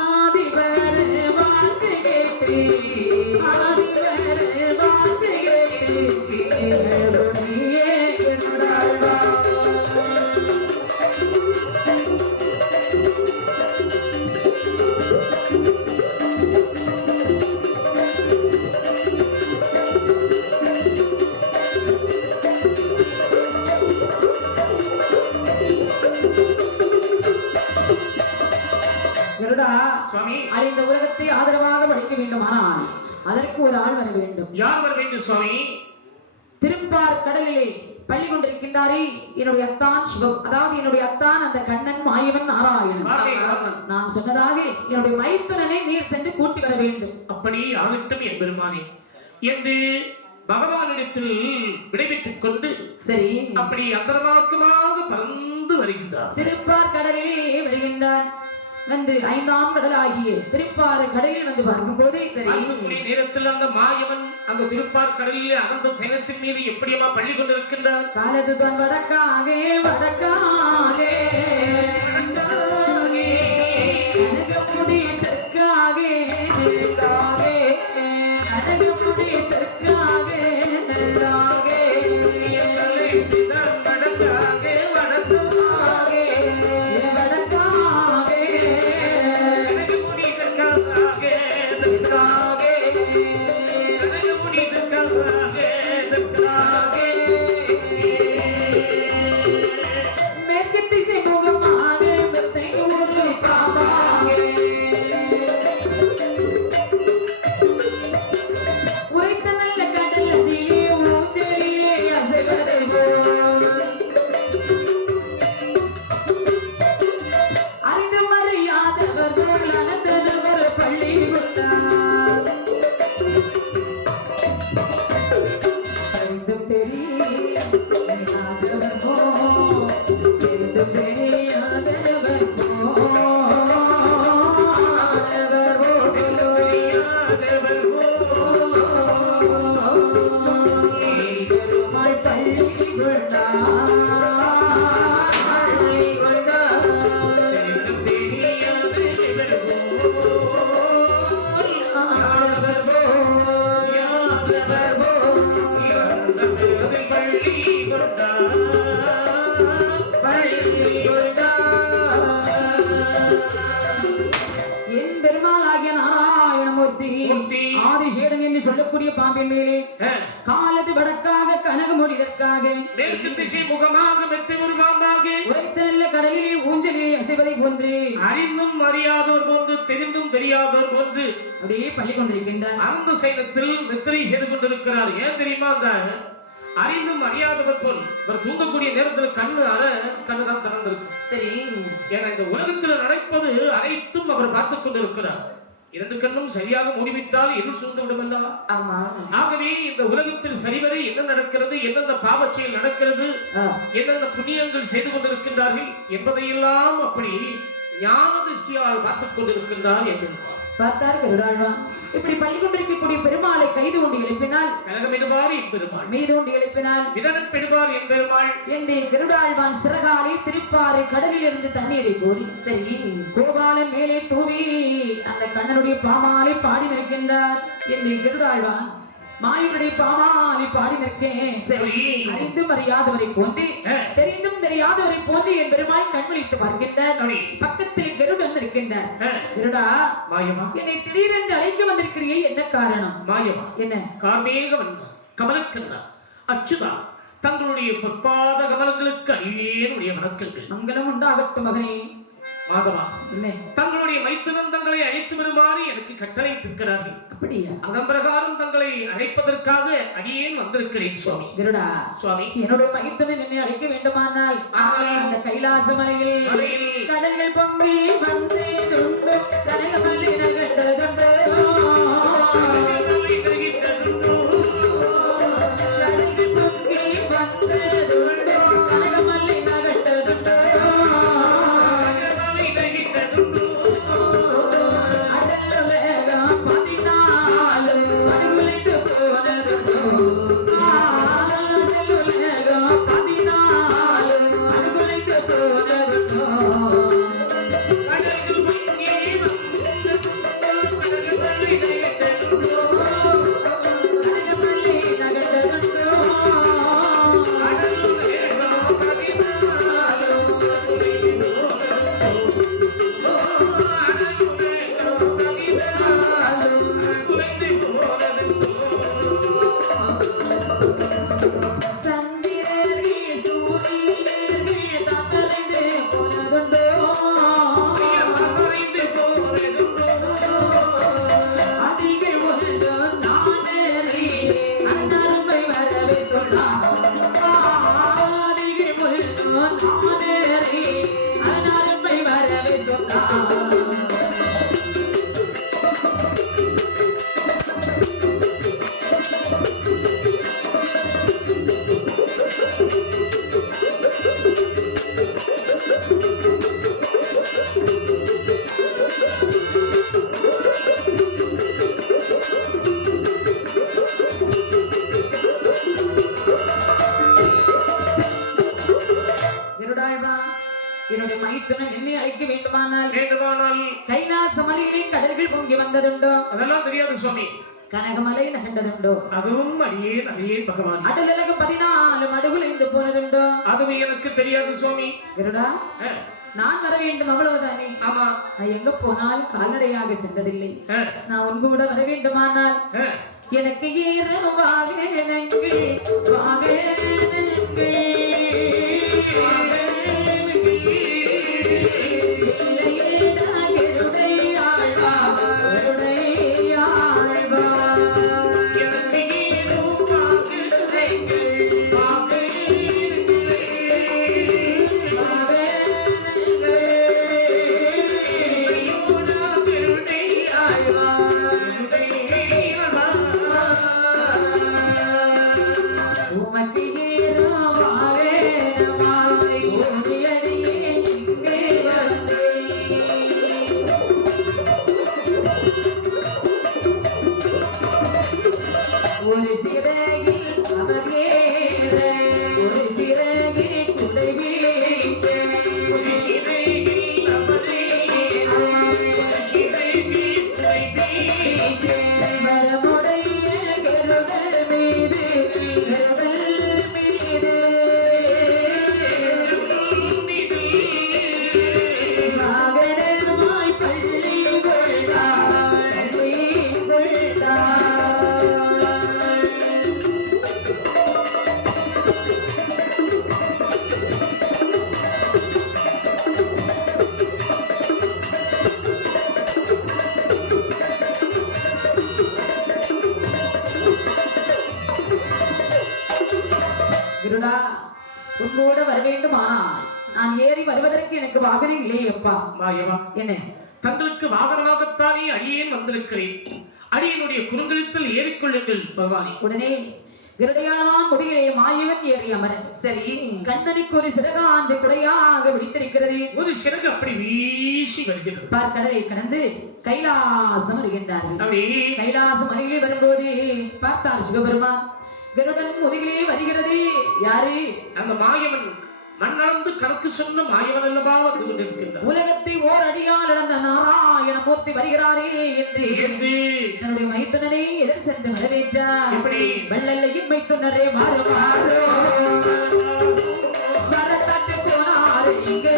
ஆதிவர வார்த்தை கேட்டு, ஆதிவர வார்த்தை கேட்டு என்னுடைய கருடாழ்வா. கருடா, சுவாமி, அழிந்த உலகத்தை ஆதரவாக படைக்க வேண்டுமானால் அதற்கு ஒரு ஆள் வர வேண்டும். யார் வர வேண்டும் சுவாமி? திருப்பார் கடலிலே பள்ளி கொண்டிருக்கின்றாரே என்னுடைய அத்தான் சிவம். அதாவது என்னுடைய அத்தான் அந்த கண்ணன் மாயவன் நாராயணன். நான் சொன்னதாக என்னுடைய மைத்துனனை நீர் சென்று கூட்டி வர வேண்டும். அப்படி ஆகட்டும் என் பெருமானே என்று பகவானிடத்தில் விடைபெற்றுக் கொண்டு, சரி, அப்படி அந்தரமாக்கமாக பறந்து வருகின்றார். திருப்பார் கடலிலே வருகின்றார். வந்து 5ஆம் கடலாகிய திருப்பார் கடலில் வந்து பார்க்கும் போது, சரி, நேரத்தில் அந்த மாயவன் அந்த திருப்பார் கடலில் அனந்த சைனத்தின் மீது எப்படியமா பள்ளி கொண்டிருக்கின்றார். காலது தன் வடக்காகே வடக்காகே அழகமுடிய தெற்காகே தெற்காகே அழகமுடிய தெற்காகே தெற்காகே வடக்காகே வடக்காகே வடக்காகே அழகமுடி தெற்காகே தெற்காகே அழகமுடி தெற்காகே தெற்காகே மேற்கு திசை முகமாக மெத்தை ஒரு பாவாகே உரைத்த நல்ல கடல் அதிலே ஊஞ்சலிலே அசைவது போல் அறிந்து மறையாதவர் போல் அனந்தவர் பள்ளி கொண்டார். அறிந்தும் தெரியாதவர் போல், தெரிந்தும் தெரியாதவர் போல், ஆதவர் போல், தெரியாதவர் போல் என் பெருமாளாகிய நாராயணமூர்த்தி ஆதிசேடன் என்று சொல்லக்கூடிய பாம்பின் மேலே காலத்து வடக்காக கனகமொழி இதற்காக மேற்கு திசை முகமாக மெத்தை ஒரு பாம்பாக உரைத்த நல்ல கடலிலே ஊஞ்சலிலே அசைவதை போன்று அறிந்தும் அறியாதோர் போன்று தெரிந்தும் தெரியாதோர் போன்று அப்படியே பள்ளி கொண்டிருக்கின்றார். அந்த சைனத்தில் நித்திரை செய்து கொண்டிருக்கிறார். ஏன் தெரியுமா? அந்த அறிந்தும் அறியாதவர் போல் இவர் தூங்கக்கூடிய நேரத்தில் கண்ணு தான் திறந்திருக்கு. சரி, ஏன்னா இந்த உலகத்தில் நடப்பது அனைத்தும் அவர் பார்த்துக் கொண்டிருக்கிறார். இரண்டு கண்ணும் சரியாக மூடிவிட்டால் இருள் சூழ்ந்து விடும் அல்லவா? ஆமா. ஆகவே இந்த உலகத்தில் சரிவரை என்ன நடக்கிறது, என்னென்ன பாவச்செயல் நடக்கிறது, என்னென்ன புண்ணியங்கள் செய்து கொண்டிருக்கின்றார்கள் என்பதையெல்லாம் அப்படி ஞான திருஷ்டியால் பார்த்துக் கொண்டிருக்கின்றார் என்று பார்த்தார் கருடாழ்வான். இப்படி பள்ளி கொண்டிருக்கக்கூடிய பெருமாளை கைது கொண்டு எழுப்பினால் கனகமிடுவார் என் பெருமாள், மீது கொண்டு எழுப்பினால் விதனப்பெடுவார் என் பெருமாள் என்று கருடாழ்வான் சிறகாலை திருப்பாறை கடலில் இருந்து தண்ணீரை கோரி சரி கோபாலன் மேலே தூவி அந்த கண்ணனுடைய பாமாலை பாடி நிற்கின்றார். என்று கருடாழ்வான் மாயுடைய பாமாலை பாடி நிற்கேன். சரி, அறிந்தும் அறியாதவரை போன்று தெரிந்தும் தெரியாதவரை போன்று என் பெருமாள் கண் விழித்து பார்க்கின்றார். பக்கத்தில் கருடன் இருக்கின்றார். கருடா, மாயமா, என்னை திடீரென்று அழைக்க வந்திருக்கிறீ, என்ன காரணம்? மாயமா, என்ன? கார்மேகவண்ணா, கமலக்கண்ணா, அச்சுதா, தங்களுடைய பொற்பாத கமலங்களுக்கு அடியேனுடைய வணக்கங்கள். மங்களம் உண்டாகட்டும் மகனே. மாதவா, என்ன? தங்களுடைய மைத்துனன் தங்களை அழைத்து வருமாறு எனக்கு கட்டளையிட்டிருக்கிறார்கள். அப்படியா? அதன் பிரகாரம் தங்களை அழைப்பதற்காக அடியேன் வந்திருக்கிறேன் சுவாமி. கருடா, சுவாமி, என்னுடைய மைத்துனன் என்னை அழைக்க வேண்டுமானால் அந்த கைலாச மலையில் கடல்கள் பொங்கி வந்து கனகமல்லி நகர்ந்ததுண்டு. என்னுடைய மைத்துனன் என்னை அழைக்க வேண்டுமானால் கைலாச மலையிலே கடல்கள் பொங்கி வந்ததுண்டோ? அதெல்லாம் தெரியாது சுவாமி. கனகமலை நகர்ந்ததுண்டோ? அதுவும் அடியேன் பகவான். அடலுலகம் 14 மடுகுலைந்து போனதுண்டோ? அதுவும் எனக்கு தெரியாது சுவாமி. கருடா, நான் வர வேண்டும் அவ்வளவுதானே? ஆமா. நான் எங்க போனால் கால்நடையாக சென்றதில்லை. நான் உன் கூட வர வேண்டுமானால் எனக்கு ஏறும் வாகனங்கள் இருடா உன்னோட வர வேண்டுமானால் நான் ஏறி வருவதற்கு எனக்கு வாகனம் இல்லையே அப்பா. மாயவா, என்ன தங்களுக்கு வாகனமாகத்தானே அடியேன் வந்திருக்கிறேன். அடியனுடைய குறுங்கழுத்தில் ஏறிக்கொள்ளுங்கள் பகவானே. உடனே கிருதையாளவான் முதுகிலே மாயவன் ஏறி அமர. சரி, கண்ணனுக்கு ஒரு சிறகாந்து குடையாக விழித்திருக்கிறது. ஒரு சிறகு அப்படி வீசி வருகிறது. பார்க்கடலை கடந்து கைலாசம் வருகின்றார்கள். அப்படி கைலாசம் அருகிலே வரும்போது பார்த்தார் சிவபெருமான். கருடன் முதுகிலே வருகிறது. யாரு? அந்த மாயவன் மண்ணளந்து கணக்கு சொன்ன மாயவன் அல்லவா வந்து கொண்டிருக்கின்றார். உலகத்தை ஓர் அடியால் இழந்த நாராயணமூர்த்தி வருகிறாரே என்று தன்னுடைய மைத்துனரை எதிர் சென்று வரவேற்றார். வெள்ளல்லையின் மைத்துனரே மாறுவாரோ வரத்தாட்டு போனாரு இங்கே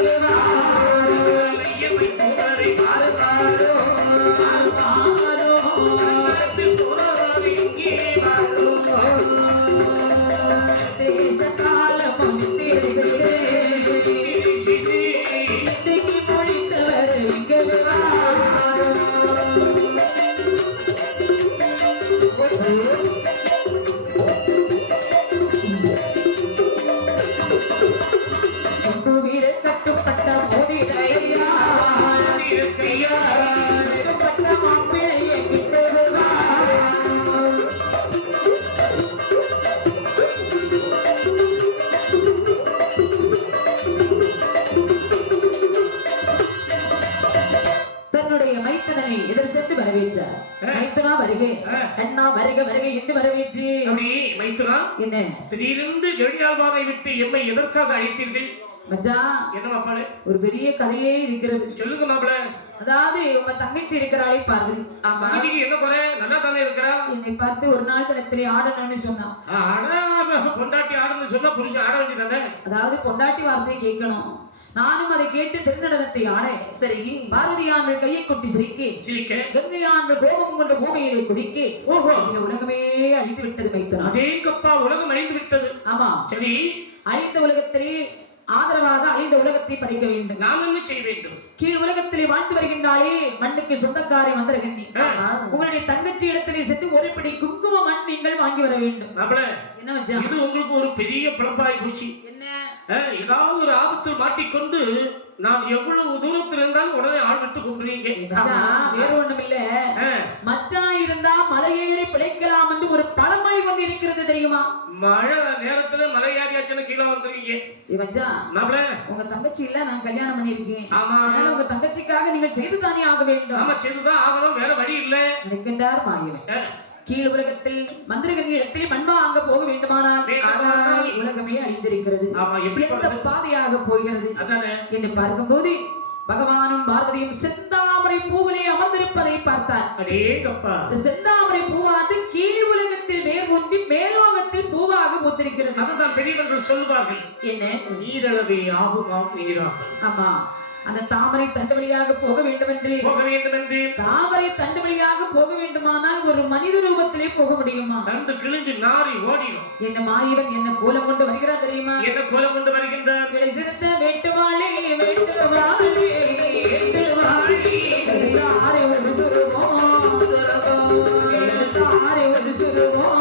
என்ன திடீரென்று கெடியாழ்வாரை விட்டு எம்மை எதற்காக அழைத்தீர்கள்? மச்சான், என்ன மாப்பிள? ஒரு பெரிய கதையே இருக்கிறது. சொல்லுங்க மாப்பிள. அதாவது உங்க தங்கச்சி இருக்கிறாளே பார்வதி. ஆமா. தங்கச்சிக்கு என்ன குறை? நல்லா தானே இருக்கிறா. என்னை பார்த்து ஒரு நாள் தினத்திலே ஆடணும்னு சொன்னா. பொண்டாட்டி ஆடணும்னு சொன்னா புருஷன் ஆட வேண்டியதானே? அதாவது பொண்டாட்டி வார்த்தையை கேட்கணும். நானும் அதை கேட்டு திருநடனத்தை ஆட. சரி, பார்வதியானவள் கையை கொட்டி சிரிக்க கங்கையானவள் கோபம் கொண்ட பூமியிலே குதிக்க இந்த உலகமே அழிந்து விட்டது மைத்தனா. அதேங்கப்பா, உலகம் அழிந்து விட்டது. ஆமா. சரி, அழிந்த உலகத்திலே ஆதரவாக அழிந்த உலகத்தை படைக்க வேண்டும். நாம் என்ன செய்ய வேண்டும்? கீழ் உலகத்திலே வாழ்ந்து வருகின்றாலே மண்ணுக்கு சொந்தக்காரை வந்திருக்கின்றி உங்களுடைய தங்கச்சி இடத்திலே சென்று ஒரு பிடி குங்கும மண் நீங்கள் வாங்கி வர வேண்டும். என்ன வச்சா இது உங்களுக்கு ஒரு பெரிய பிளப்பாய் போச்சு. என்ன ஏதாவது ஒரு ஆபத்தில் மாட்டிக்கொண்டு நான் எவ்வளவு தூரத்தில் இருந்தாலும் உடனே ஆள் விட்டு கொண்டுறீங்க. வேற ஒண்ணும் இல்ல, மச்சான் இருந்தா மலையேறி பிழைக்கலாம் என்று ஒரு பழமொழி கொண்டு இருக்கிறது தெரியுமா? மழை நேரத்துல மலை ஏறியாச்சுன்னு கீழே வந்துருக்கீங்க. உங்க தங்கச்சி இல்ல, நான் கல்யாணம் பண்ணிருக்கேன். ஆமா, உங்க தங்கச்சிக்காக நீங்கள் செய்துதானே ஆக வேண்டும். ஆமா, செய்துதான் ஆகணும், வேற வழி இல்ல இருக்கின்றார் மாயவன். கீழ் உலகத்தில் மந்திரகன் இடத்தில் மண்பா அங்க போக வேண்டுமானால் உலகமே அழிந்திருக்கிறது. பாதையாக போகிறது என்று பார்க்கும்போது பகவானும் பார்வதியும் செந்தாமரை பூவிலே அமர்ந்திருப்பதை பார்த்தார். செந்தாமரை பூவாந்து கீழ் உலகத்தில் வேர் ஒன்றி மேலோகத்தில் பூவாக பூத்திருக்கிறது. அதுதான் பெரியவர்கள் சொல்வார்கள், என்ன நீரளவே ஆகுமாம் நீராகும். ஆமா, அந்த தாமரை தண்டு வழியாக போக வேண்டும் என்று தாமரை தண்டு வழியாக போக வேண்டுமானால் ஒரு மனித ரூபத்திலே போக முடியுமா? தண்டு கிழிஞ்சு நாரி ஓடிடும். என்ன மாயவன் என்ன கோலம் கொண்டு வருகிறார் தெரியுமா? என்ன கோலம் கொண்டு வருகின்றார்? விளை சிறுத்த வேட்டுவாளே வேட்டுவாளே வேட்டுவாளே ஆரே ஒரு சுருவோம் ஆரே ஒரு சுருவோம்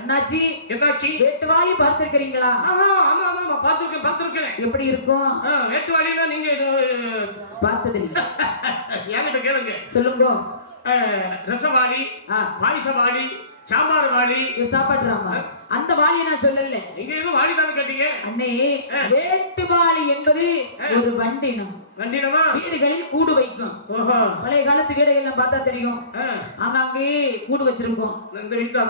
என்னாச்சு? வேட்டுவாளி பார்த்திருக்கிறீங்களா? பார்த்திருக்கேன். எப்படி இருக்கும்? வேட்டுவாளினா நீங்க இது பார்த்ததில்லை. என்கிட்ட கேளுங்க. சொல்லுங்க. ரசவாளி, பாயசவாளி, சாம்பார் வாளி, சாப்பாடுறாமா? அந்த வாளியை நான் சொல்லல. நீங்க எதுவும் வாளி தானே கேட்டீங்க அண்ணே. வேட்டுவாளி என்பது ஒரு வண்டினம். வண்டினமா? வீடுகளில் கூடு வைக்கும். பழைய காலத்து வீடுகள் எல்லாம் பார்த்தா தெரியும். அங்கே கூடு வச்சிருக்கோம். இந்த வீட்டுல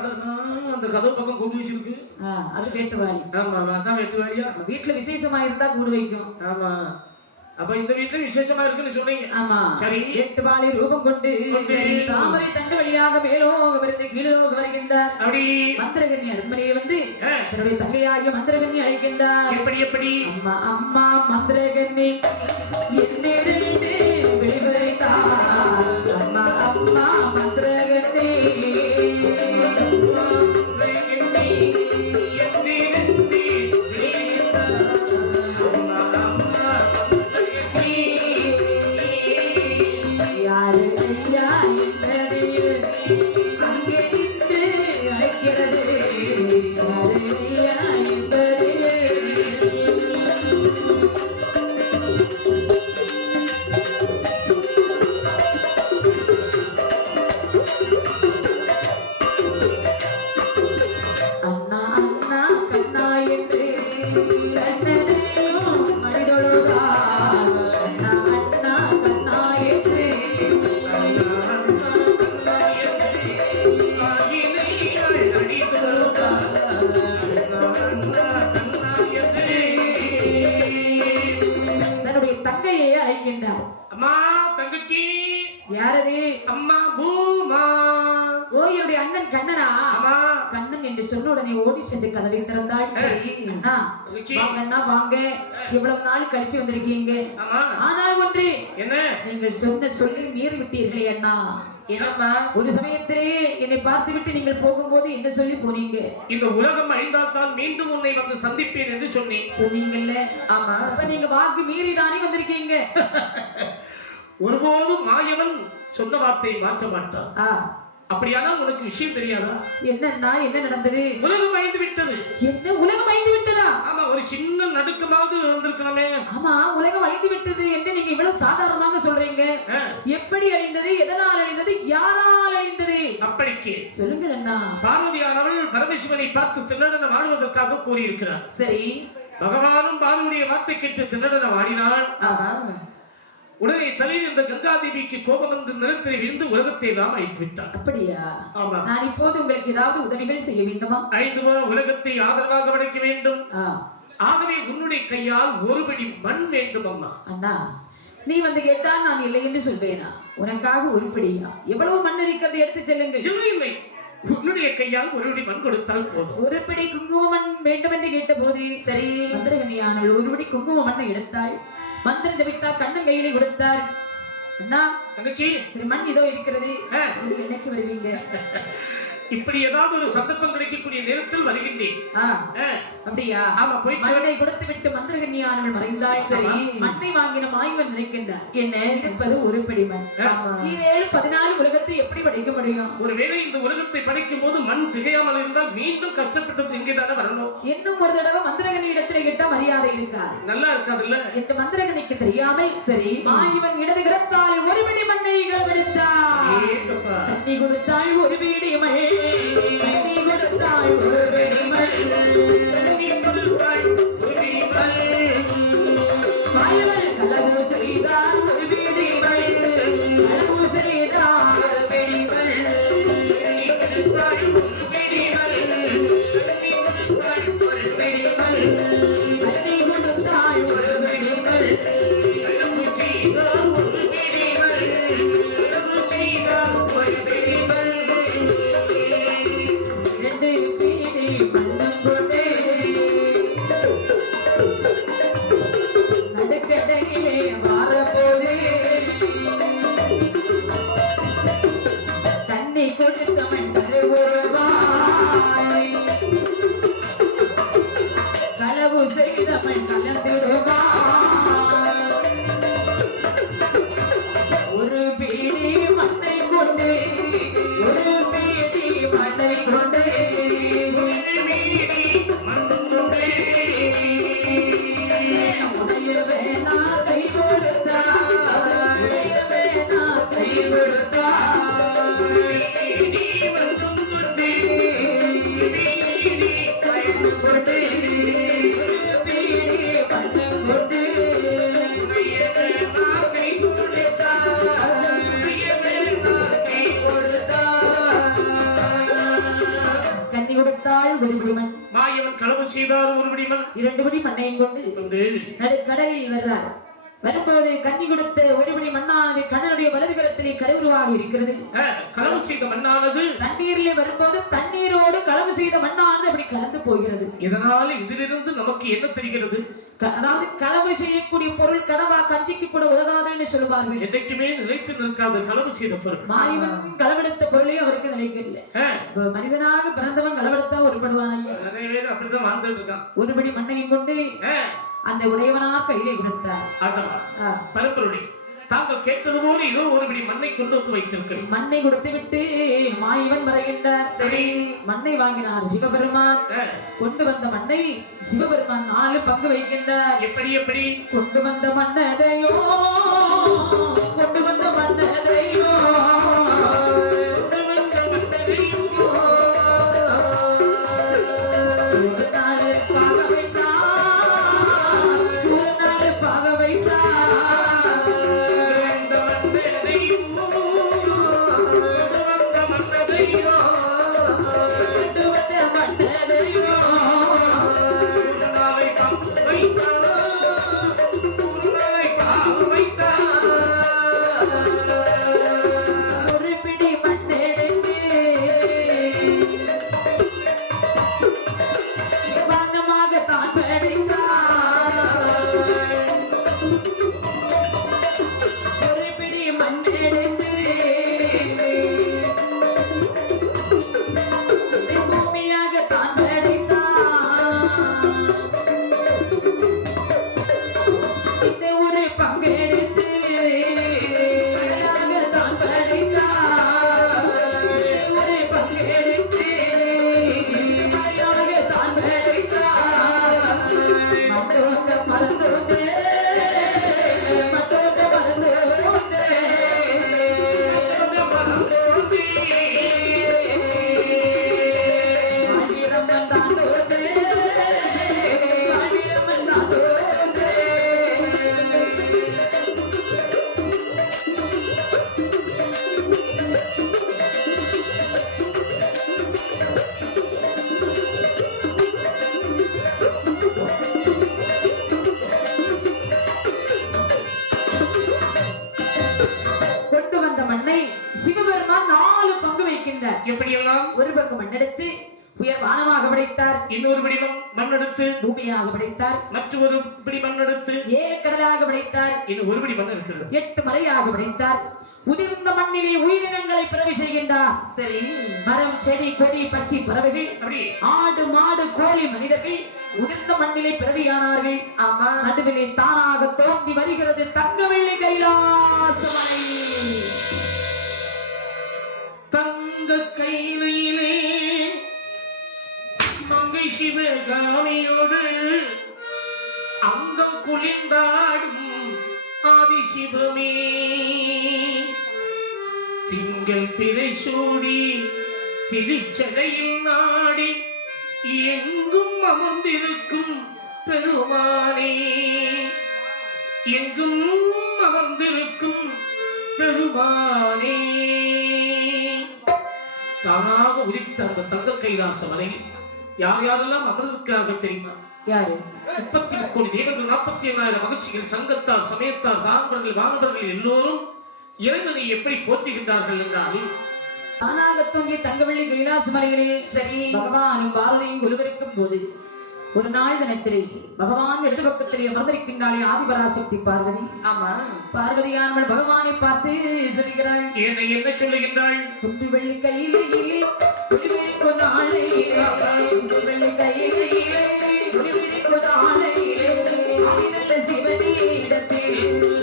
அந்த கதவு பக்கம் கூடு வச்சிருக்கு. அது வேட்டுவாளி. ஆமா, அதான் வேட்டுவாளியா? வீட்டுல விசேஷமா இருந்தா கூடு வைக்கும். ஆமா. அப்ப இந்த வீட்டுல விசேஷமா இருக்குன்னு சொன்னீங்க. ஆமா. சரி. வேட்டுவாளி ரூபம் கொண்டு தாமரை தண்டு வழியாக மேலோக விருந்து கீழோக வருகின்றார். அப்படி மந்திரகன்யா அருமனையை வந்து தன்னுடைய தங்கையாகிய மந்திரகன்யை அழைக்கின்றார். எப்படி? அம்மா அம்மா மந்திரகன்னி என்னிருந்து வெளிவரைத்தார். அம்மா அம்மா மந்திரகன்னி அம்மா தங்கச்சி. யாரது? அம்மா பூமா. ஓ, என்னுடைய அண்ணன் கண்ணனா? அம்மா. கண்ணன் என்று சொன்ன உடனே ஓடி சென்று கதவை திறந்தாள். சரி அண்ணா, வாங்க அண்ணா வாங்க. இவ்வளவு நாள் கழிச்சு வந்திருக்கீங்க. ஆனால் ஒன்று, என்ன? நீங்கள் சொன்ன சொல்லி மீறி விட்டீர்களே அண்ணா. என்னம்மா? ஒரு சமயத்திலே என்னை பார்த்து விட்டு நீங்கள் போகும்போது என்ன சொல்லி போனீங்க? இந்த உலகம் அழிந்தால்தான் மீண்டும் உன்னை வந்து சந்திப்பேன் என்று சொன்னீங்கல்ல? ஆமா. அப்ப நீங்க வாக்கு மீறி தானே வந்திருக்கீங்க. ஒருபோதும் மாயவன் சொன்ன வார்த்தையை மாற்ற மாட்டான். அப்படியானால் உனக்கு விஷயம் தெரியாதா? என்னன்னா என்ன நடந்தது? உலகம் அழிந்து விட்டது. என்ன உலகம் அழிந்து விட்டதா? ஆமா, ஒரு சின்ன நடுக்கமாவது வந்திருக்கணுமே. ஆமா, உலகம் அழிந்து விட்டது என்று நீங்க இவ்வளவு சாதாரணமாக சொல்றீங்க. எப்படி அழிந்தது? எதனால் அழிந்தது? யாரால் அழிந்தது? அப்படிக்கு சொல்லுங்க அண்ணா. பார்வதியானவள் பரமேஸ்வரனை பார்த்து திண்ணடனம் ஆடுவதற்காக கூறியிருக்கிறார். சரி. பகவானும் பார்வதியுடைய வார்த்தை கேட்டு திண்ணடனம் ஆடினாள். உடனே தலையில் இந்த கங்காதேவிக்கு கோபம் வந்து நிலத்தில் விழுந்து உலகத்தை எல்லாம் அழித்து விட்டார். அப்படியா? ஆமா. நான் இப்போது உங்களுக்கு ஏதாவது உதவிகள் செய்ய வேண்டுமா? 5 உலகத்தை ஆதரவாக படைக்க வேண்டும். ஆகவே உன்னுடைய கையால் ஒருபடி மண் வேண்டும் அம்மா. அண்ணா, நீ வந்து கேட்டால் நான் இல்லை என்று சொல்வேனா? உனக்காக ஒருபடியா? எவ்வளவு மண் இருக்கிறது, எடுத்து செல்லுங்கள். இல்லை இல்லை, உன்னுடைய கையால் ஒருபடி மண் கொடுத்தால் போதும். ஒருபடி குங்கும மண் வேண்டும் என்று கேட்ட போது சரி மந்திரகன்யானவள் ஒருபடி குங்கும மண்ணை எடுத்தாள். மந்திரம் ஜபித்தார். கண்ணன் கையிலே கொடுத்தார். அண்ணா தங்கச்சி, சரி மண் இதோ இருக்கிறது. என்னைக்கு வருவீங்க? இப்படி ஏதாவது ஒரு சந்தர்ப்பம் கிடைக்கக்கூடிய நேரத்தில் வருகின்றேன். அப்படியா? ஆமா, போய் மண்ணை கொடுத்து விட்டு மந்திரகன்யானவள் மறைந்தாள். சரி. மண்ணை வாங்கின மாய்வன் நினைக்கின்றார். என்ன இருப்பது? ஒரு பிடி மண். 7-14 உலகத்தை எப்படி படைக்க முடியும்? ஒருவேளை இந்த உலகத்தை படைக்கும் போது மண் திகையாமல் இருந்தால் மீண்டும் கஷ்டப்பட்டு இங்கேதானே வரணும். இன்னும் ஒரு தடவை மந்திரகனி இடத்துல கிட்ட மரியாதை இருக்காது, நல்லா இருக்காதுல்ல என்று மந்திரகனிக்கு தெரியாமல் சரி மாய்வன் இடது கரத்தால் ஒரு பிடி மண்ணை களவெடுத்தார். தண்ணி கொடுத்தாள் ஒரு பிடி மண். தண்ணி கொடுத்தாள் ஒரு பிடி மண். தண்ணி கொடுத்தாள் ஒரு பிடி மண். மாயவன் களவு செய்தார் ஒரு பிடி மண். களவு செய்தார் ஒரு பிடி மண். தண்ணி கொடுத்தாள் ஒரு பிடி மண். தண்ணி கொடுத்தாள் ஒரு பிடி மண். தண்ணி கொடுத்தாள் ஒரு பிடி மண். களவு செய்தார் ஒரு பிடி மண். களவு செய்தார் ஒரு பிடி மண். ஒரு பீடி மண்ணை கொண்டு ஒரு பீடி மண்ணை கொண்டு ஒரு பீடி மண் கொண்டு மாயவன் களவு செய்தார் ஒரு பிடி மண். 2 படி மண்ணையும் கொண்டு கடலில் வர்றார். வரும்போது கன்னி கொடுத்த ஒரு படி மண்ணானது கண்ணனுடைய வலது கரத்திலே கருவுருவாக இருக்கிறது. களவு செய்த மண்ணானது தண்ணீரிலே வரும்போது தண்ணீரோடு களவு செய்த மண்ணானது அப்படி கலந்து போகிறது. இதனால இதிலிருந்து நமக்கு என்ன தெரிகிறது? அதாவது களவு செய்யக்கூடிய பொருள் கடவா கஞ்சிக்கு கூட உதவாதுன்னு சொல்லுவார்கள். என்றைக்குமே நிலைத்து நிற்காத களவு செய்த பொருள். மாயவன் களவெடுத்த பொருளே அவருக்கு நிலைக்கவில்லை. மனிதனாக பிறந்தவன் களவெடுத்தா ஒருபடுவான். நிறைய பேர் அப்படிதான் வாழ்ந்துட்டு இருக்கான். ஒருபடி மண்ணையும் கொண்டு அந்த உடையவனார் கையிலே கொடுத்தார். பரம்பருடைய தாங்கள் கேட்டது போல இதோ ஒரு பிடி மண்ணை கொண்டு வந்து வைத்திருக்கிறேன். மண்ணை கொடுத்து விட்டு மாயவன் வருகின்றார். சரி, மண்ணை வாங்கினார் சிவபெருமான். கொண்டு வந்த மண்ணை சிவபெருமான் 4 பங்கு வைக்கின்றார். எப்படி எப்படி கொண்டு வந்த மண்ணதையோ கொண்டு வந்த மண்ணதையோ எப்படியெல்லாம் ஒரு பக்கம் மண்ணெடுத்து உயர் வானமாக படைத்தார். இன்னொரு பிடி மண்ணெடுத்து பூமியாக படைத்தார். மற்றொரு பிடி மண்ணெடுத்து 7 கடலாக படைத்தார். இன்னும் ஒரு பிடி மண் இருக்கிறது. 8 மலையாக படைத்தார். உதிர்ந்த மண்ணிலே உயிரினங்களை பிறவி செய்கின்றார். சரி, மரம் செடி கொடி பச்சி பறவைகள் ஆடு மாடு கோழி மனிதர்கள் உதிர்ந்த மண்ணிலே பிறவியானார்கள். ஆமா, நடுவிலே தானாக தோன்றி வருகிறது தங்கவெள்ளி கைலாசமலை. தங்க கையிலே மங்கை சிவகாமியோடு அங்கம் குளிர்ந்தாடும் ஆதிசிவமே திங்கள் பிறை சூடி திருச்சடையில் நாடி எங்கும் அமர்ந்திருக்கும் பெருமானே எங்கும் அமர்ந்திருக்கும் பெருமானே. தானாக உதித்த அந்த தங்க கைலாச மலையில் யார் யாரெல்லாம் அமர்ந்திருக்கிறார்கள் தெரியுமா? யாரு? 33 கோடி தேவர்கள், 47,000 மகிழ்ச்சிகள், சங்கத்தார், சமயத்தார், தான்பர்கள், வானவர்கள் எல்லோரும் இறைவனை எப்படி போற்றுகின்றார்கள் என்றால், தானாக தோன்றிய தங்கவெள்ளி கைலாச மலையிலே சரி பகவானும் பாரதியும் ஒருவருக்கும் போது ஒரு நாள் தினத்திலே பகவான் இடது பக்கத்திலே அமர்ந்திருக்கின்றாளே ஆதிபராசக்தி பார்வதி. ஆமா, பார்வதியானவள் பகவானை பார்த்து சொல்லுகிறாள். என்ன சொல்லுகின்றாள்? குண்டு வெள்ளி கையிலே ஒளிவிரிக்கும் நாளையிலே, குண்டு வெள்ளி கையிலே ஒளிவிரிக்கும் நாளையிலே, ஆதிநல்ல சிவனே இடத்தில்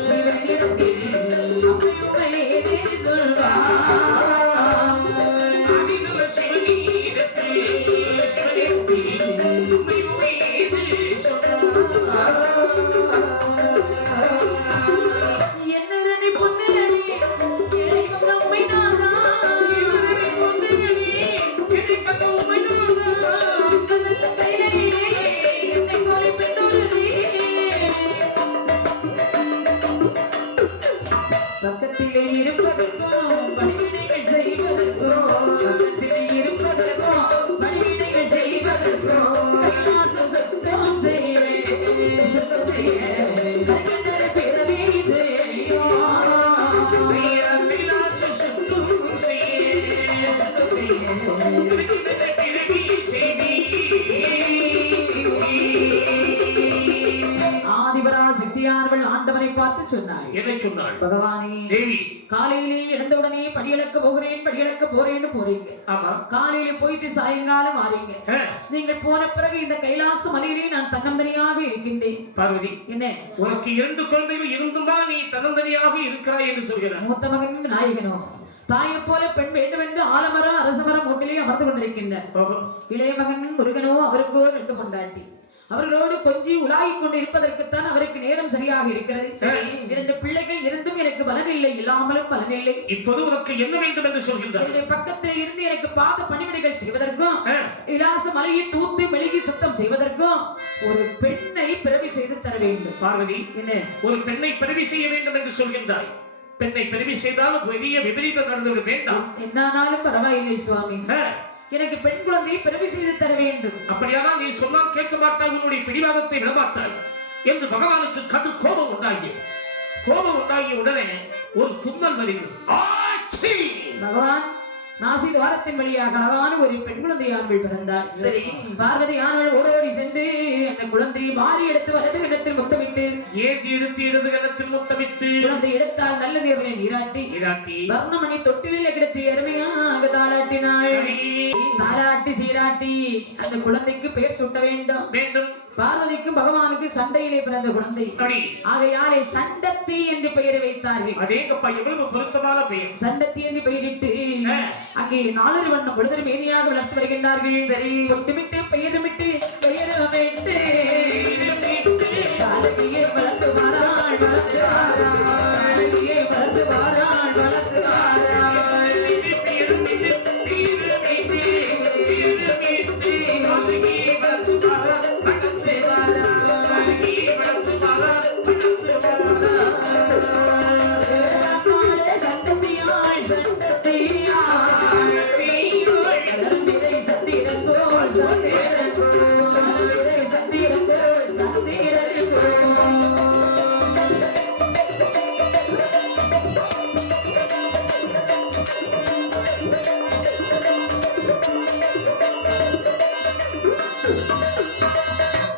சிவனிடத்தில் அம்மையுமையே சொல்வார். ஆதிநல்ல சிவனே இடத்தில் சிவனிடத்தில் என்னரணி பொன்னரணி கேளிக்கும் நம்மை நாதா, என்னரணி பொன்னரணி கேளிக்கும் நம்மை நாதா, சண்டத்தியானவள் ஆண்டவனை பார்த்து சொன்னாள். என்ன சொன்னாள்? பகவானே தேவி, காலையிலே எழுந்தவுடனே படியிழக்க போகிறேன்னு போறீங்க. ஆமா. காலையில போயிட்டு சாயங்காலம் வாரீங்க. நீங்கள் போன பிறகு இந்த கைலாச மலையிலே நான் தன்னந்தனியாக இருக்கின்றேன். பார்வதி, என்ன உனக்கு 2 குழந்தைகள் இருந்துமா நீ தன்னந்தனியாக இருக்கிறாய் என்று சொல்கிறார். மூத்த மகன் நாயகனோ தாயை போல பெண் வேண்டும் என்று ஆலமரம் அரசமரம் மூட்டிலே அமர்ந்து கொண்டிருக்கின்ற இளைய மகன் முருகனோ அவருக்கோ 2 பொண்டாட்டி. அவர்களோடு கொஞ்சி உலாகிக் கொண்டு இருப்பதற்குத்தான் அவருக்கு நேரம் சரியாக இருக்கிறது. 2 பிள்ளைகள் இருந்தும் எனக்கு பலனில்லை, இல்லாமலும் பலனில்லை. இப்போது உனக்கு என்ன வேண்டும் என்று சொல்கின்றார்? என்னுடைய பக்கத்தில் இருந்து எனக்கு பாத பணிவிடைகள் செய்வதற்கும் விலாச மலையை தூத்து மெழுகி சுத்தம் செய்வதற்கும் ஒரு பெண்ணை பிறவி செய்து தர வேண்டும். பார்வதி, என்ன ஒரு பெண்ணை பிறவி செய்ய வேண்டும் என்று சொல்கின்றாய். பெண்ணை பிறவி செய்தாலும் பெரிய விபரீதம் நடந்துவிட வேண்டாம். என்னானாலும் பரவாயில்லை சுவாமி, எனக்கு பெண் குழந்தையை பிறவி செய்து தர வேண்டும். அப்படியானால் நீ சொன்னால் கேட்க மாட்டாய், உன்னுடைய பிடிவாதத்தை விடமாட்டாய் என்று பகவானுக்கு கடு கோபம் உண்டாகிய உடனே ஒரு தும்மல் வருகிறது. பகவான் நாசி துவாரத்தின் வழியாக அழகான ஒரு பெண் குழந்தை ஆண்கள் பிறந்தாள். சரி, பார்வதி ஆண்கள் ஓடோடி சென்று அந்த குழந்தையை மாறி எடுத்து வலது இடத்தில் முத்தமிட்டு ஏந்தி எடுத்து இடது கணத்தில் முத்தமிட்டு குழந்தை எடுத்தால் நல்ல நீர்களை நீராட்டி வர்ணமணி தொட்டிலே கிடத்தி அருமையாக தாளாட்டினாள். தாளாட்டி சீராட்டி அந்த குழந்தைக்கு பெயர் சூட்ட வேண்டும். பார்வதிக்கு பகவானுக்கு சண்டையிலே பிறந்த குழந்தை, ஆகையாலே சண்டத்தி என்று பெயரை வைத்தார்கள். அடேங்கப்பா, எவ்வளவு பொருத்தமான பெயர்! சண்டத்தி என்று பெயரிட்டு அங்கே 4 வண்ணம் பொழுது மேனியாக வளர்த்து வருகின்றார்கள். சரி, தொட்டுமிட்டு பெயருமிட்டு பெயரமிட்டு அழகியே வளர்த்து வாராள் வளர்த்து வாராள், அழகியே வளர்த்து வாராள் வளர்த்து வாராள்.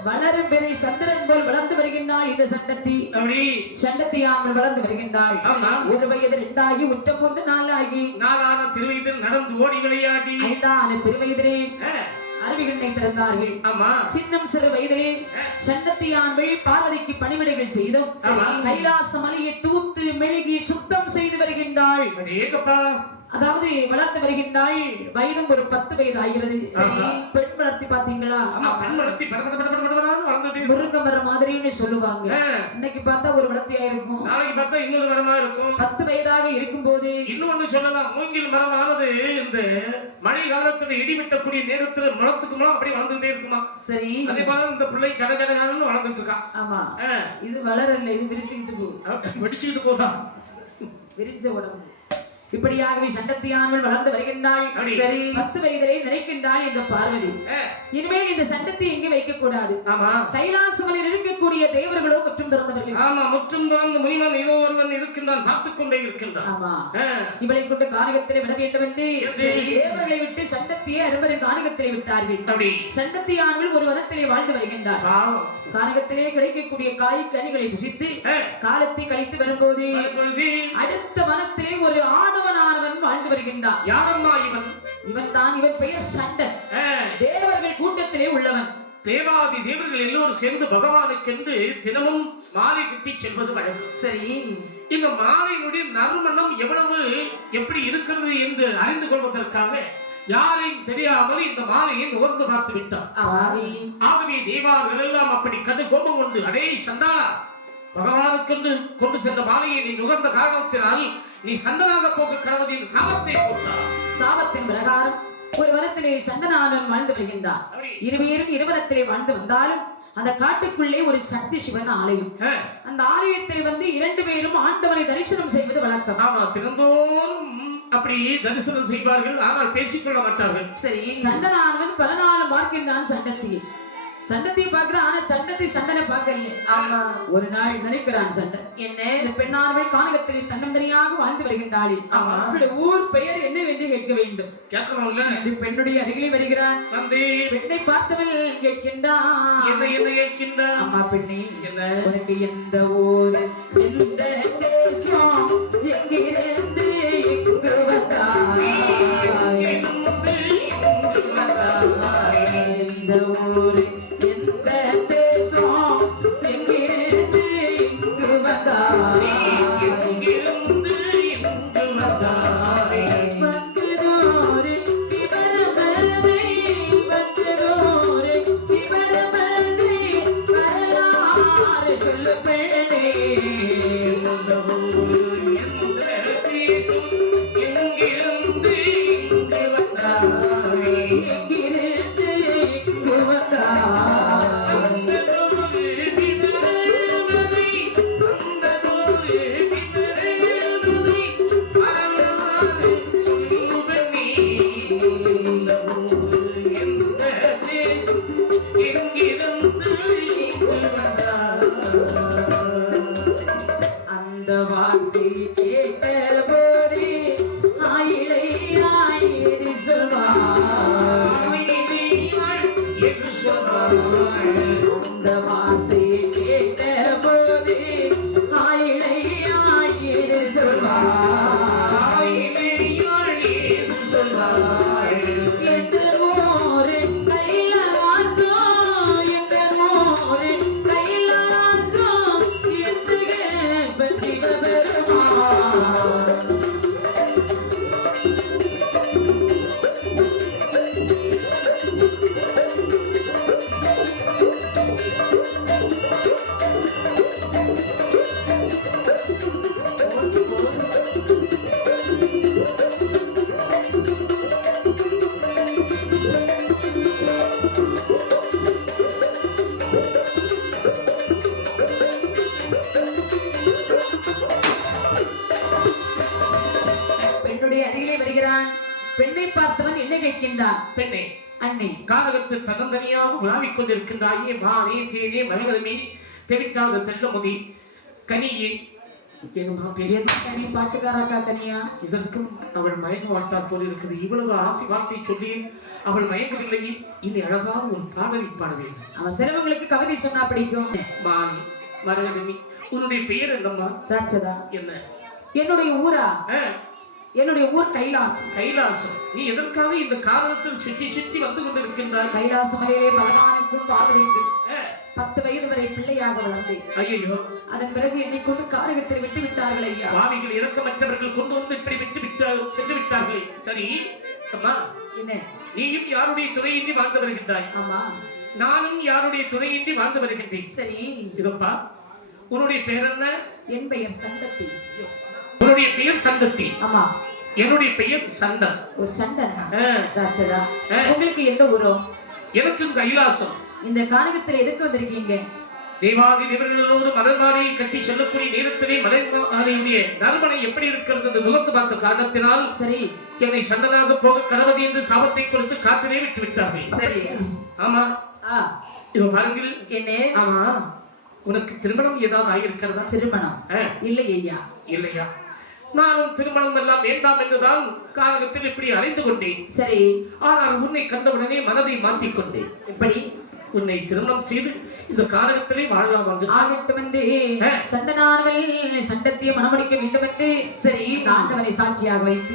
வளரும் பெரிய சந்திரன் போல் வளர்ந்து வருகின்றாள் இந்த சண்டத்தியாமல் வளர்ந்து வருகின்றாள். 1 வயது 2 ஆகி உச்சம் 4 ஆகி 4 திருவயதில் நடந்து ஓடி விளையாடி 5 திருவயதிலே அருவிகளை திறந்தார்கள். சின்னம் சிறு வயதிலே சண்டத்தியான்கள் பார்வதிக்கு பணிவிடைகள் செய்தும் கைலாச மலையை தூத்து மெழுகி சுத்தம் செய்து வருகின்றாள். அதாவது வளர்ந்து வருகின்றாள். வயதும் ஒரு 10 வயது ஆகிறது. பெண் வளர்த்தி பாத்தீங்களா? முருங்க மரம் மாதிரின்னு சொல்லுவாங்க. இன்னைக்கு பார்த்தா ஒரு வளர்த்தியா இருக்கும், நாளைக்கு பார்த்தா இன்னொரு மரமா இருக்கும். 10 வயதாக இருக்கும் போது இன்னொன்னு சொல்லலாம், மூங்கில் மரமானது இந்த மழை காலத்துல இடிவிட்டக்கூடிய நேரத்துல மரத்துக்கு மரம் அப்படி வளர்ந்துட்டே இருக்குமா? சரி, அதே போல இந்த பிள்ளை ஜடஜடன்னு வளர்ந்துட்டு இருக்கா. ஆமா, இது வளரல, இது விரிச்சுக்கிட்டு போகுது. வெடிச்சுக்கிட்டு போதா விரிச்ச உடம்பு. இப்படியாகவே சண்டத்தியானவள் வளர்ந்து வருகின்றாள். சரி, 10 வயதிலே நினைக்கின்றாள் என்ற பார்வதி, இனிமேல் இந்த சண்டத்தை எங்கே வைக்க கூடாது. கைலாசமலையில் இருக்கக்கூடிய தேவர்களோ முற்றும் திறந்தவர்கள். முற்றும் திறந்த முனிவன் ஏதோ ஒருவன் இருக்கின்றான், பார்த்துக் கொண்டே இருக்கின்றான். இவளை கொண்டு கானகத்திலே விட வேண்டும் என்று தேவர்களை விட்டு சண்டத்தியை அரும்பரின் கானகத்திலே விட்டார்கள். சண்டத்தியானவள் ஒரு வனத்திலே வாழ்ந்து வருகின்றார். கானகத்திலே கிடைக்கக்கூடிய காய் கனிகளை புசித்து காலத்தை கழித்து வரும்போது அடுத்த வனத்திலே ஒரு ஆடவனானவன் வாழ்ந்து வருகின்றான். யாரம்மா இவன்? இவன் தான், இவன் பெயர் சண்டன். தேவர்கள் கூட்டத்திலே உள்ளவன். தேவாதி தேவர்கள் எல்லோரும் சேர்ந்து பகவானுக்கென்று தினமும் மாலை கட்டி செல்வது வழக்கம். சரி, இந்த மாலையினுடைய நறுமணம் எவ்வளவு எப்படி இருக்கிறது என்று அறிந்து கொள்வதற்காக யாரையும் தெரியாமல் இந்த மாலையை நுகர்ந்து பார்த்து விட்டார். ஆகவே தேவார்கள் எல்லாம் அப்படி கண்டு கோபம் கொண்டு, அடே சண்டாளா, பகவானுக்கென்று கொண்டு சென்ற மாலையை நீ நுகர்ந்த காரணத்தினால் நீ சண்டனாக போக கடவுள் என்று சாபத்தை போட்டார். சாபத்தின் பிரகாரம் ஒரு வனத்திலே சண்டனானவன் வாழ்ந்து வருகின்றான். இருவேரும் இருவரத்திலே வாழ்ந்து வந்தாலும் அந்த காட்டுக்குள்ளே ஒரு சக்தி சிவன் ஆலயம். அந்த ஆலயத்தில் வந்து 2 பேரும் ஆண்டவனை தரிசனம் செய்வது வழக்கம். ஆமா, தினந்தோறும் அப்படி தரிசனம் செய்வார்கள், ஆனால் பேசிக்கொள்ள மாட்டார்கள். சரி, சண்டனானவன் பல நாளும் பார்க்கின்றான் சண்டத்தியை. சண்டத்தை பாக்குறான், ஆனா சண்டத்தை சண்டனை பார்க்கல. ஆமா. ஒரு நாள் நினைக்கிறான் சண்டை. என்ன? இந்த பெண்ணானவள் கானகத்தில் தன்னந்தனியாக வாழ்ந்து வருகின்றாள். அவளுடைய ஊர் பெயர் என்னவென்று கேட்க வேண்டும். கேட்கணும்ல. இந்த பெண்ணுடைய அருகிலே வருகிறான். பெண்ணை பார்த்தவள் கேட்கின்றான். என்ன கேட்கின்றான்? அம்மா பெண்ணே, என்ன உனக்கு எந்த ஊர், எந்த தேசம், எங்கிருந்து எங்கு வந்தாய்? எந்த ஊர், எந்த தேசம், எங்கிருந்து எங்கு வந்தாய்? வந்ததோரு விவரமதை, வந்ததோரு விவரமதை, வரலாறு சொல்லு பெண்ணே. எங்கிருந்து எங்கு வந்தாய்? அந்த வார்த்தை கேட்ட போதே ஆயிழை ஆயிரி சொல்வாய். அந்த வார்த்தை கேட்ட போதே ஆயிழை ஆயிரி சொல்வாய். எந்த ஊரு கைலாசம், எந்த ஊரு கைலாசம், எந்த கேட்பன் சிவபெருமான். பெண்ணுடைய அருகிலே வருகிறான். பெண்ணை பார்த்தவன் என்ன கேட்கின்றான்? பெண்ணே, அண்ணே, கானகத்தில் தன்னந்தனியாக உலாவிக் கொண்டிருக்கின்றாயே, மானே தேனே மரகதமே தெவிட்டாத தெல்லமுதி கனியே. எங்கம்மா பேச நீ பாட்டுக்காராக்கா தனியா? இதற்கும் அவள் மயங்க மாட்டாள் போல் இருக்குது. இவ்வளவு ஆசை வார்த்தை சொல்லி அவள் மயங்கவில்லை. இனி அழகான ஒரு பாடலை பாட வேண்டும். அவன் சிலவங்களுக்கு கவிதை சொன்னா பிடிக்கும். மானே மரகதமே, உன்னுடைய பெயர் என்னம்மா? ராட்சதா. என்ன? என்னுடைய ஊரா? ஆ, என்னுடைய ஊர் கைலாசம். கைலாசம். நீ எதற்காக இந்த காரணத்தில் சுற்றி சுற்றி வந்து கொண்டிருக்கின்றாய்? கைலாச மலையிலே பகவானுக்கு பார்வதிக்கு ஆ, 10 வயது வரை பிள்ளையாக வளர்ந்தேன். ஐயோ, அதன் பிறகு என்னை கொண்டு காரகத்தில் விட்டு விட்டார்கள் ஐயா. பாவிகள் இரக்கமற்றவர்கள் கொண்டு வந்து இப்படி விட்டு சென்று விட்டார்களே. சரி அம்மா, என்ன? நீயும் யாருடைய துணையின்றி வாழ்ந்து வருகின்றாய், ஆமா, நானும் யாருடைய துணையின்றி வாழ்ந்து வருகின்றேன். சரி. இதப்பா, உன்னுடைய பெயர் என்ன? என் பெயர் சண்டத்தி. உன்னுடைய பெயர் சண்டத்தி. ஆமா. என்னுடைய பெயர் சண்டன். ஓ, சண்டனா. ஆ, ராட்சதா. ஆ. உங்களுக்கு எந்த ஊரோ? எனக்கும் கைலாசம். இந்த கானகத்தில் எதுக்கு வந்திருக்கீங்க? தேவாதி தேவர்களோடு மலர்மாலையை கட்டி செல்லக்கூடிய நேரத்திலே மலர்மாலையுடைய நறுமணம் எப்படி இருக்கிறது என்று முகர்ந்து பார்த்த காரணத்தினால் சரி, என்னை சண்டனாக போக கணவதி என்று சாபத்தை கொடுத்து காத்திலே விட்டு விட்டார்கள். சரி. ஆமா, ஆ, இதோ பாருங்கள். என்ன? ஆமா, உனக்கு திருமணம் ஏதாவது ஆகியிருக்கிறதா? திருமணம் இல்லை ஐயா. இல்லையா? நானும் திருமணம் எல்லாம் வேண்டாம் என்றுதான் காரணத்தில் இப்படி அலைந்து கொண்டேன். சரி. ஆனால் உன்னை கண்டவுடனே மனதை மாற்றிக் கொண்டேன். எப்படி? உன்னை திருமணம் செய்து இந்த காரணத்திலே வாழலாம் என்று ஆகட்டும் என்று சண்டனார்கள் சண்டத்திய மனமுடிக்க வேண்டும் என்று சரி ஆண்டவனை சாட்சியாக வைத்து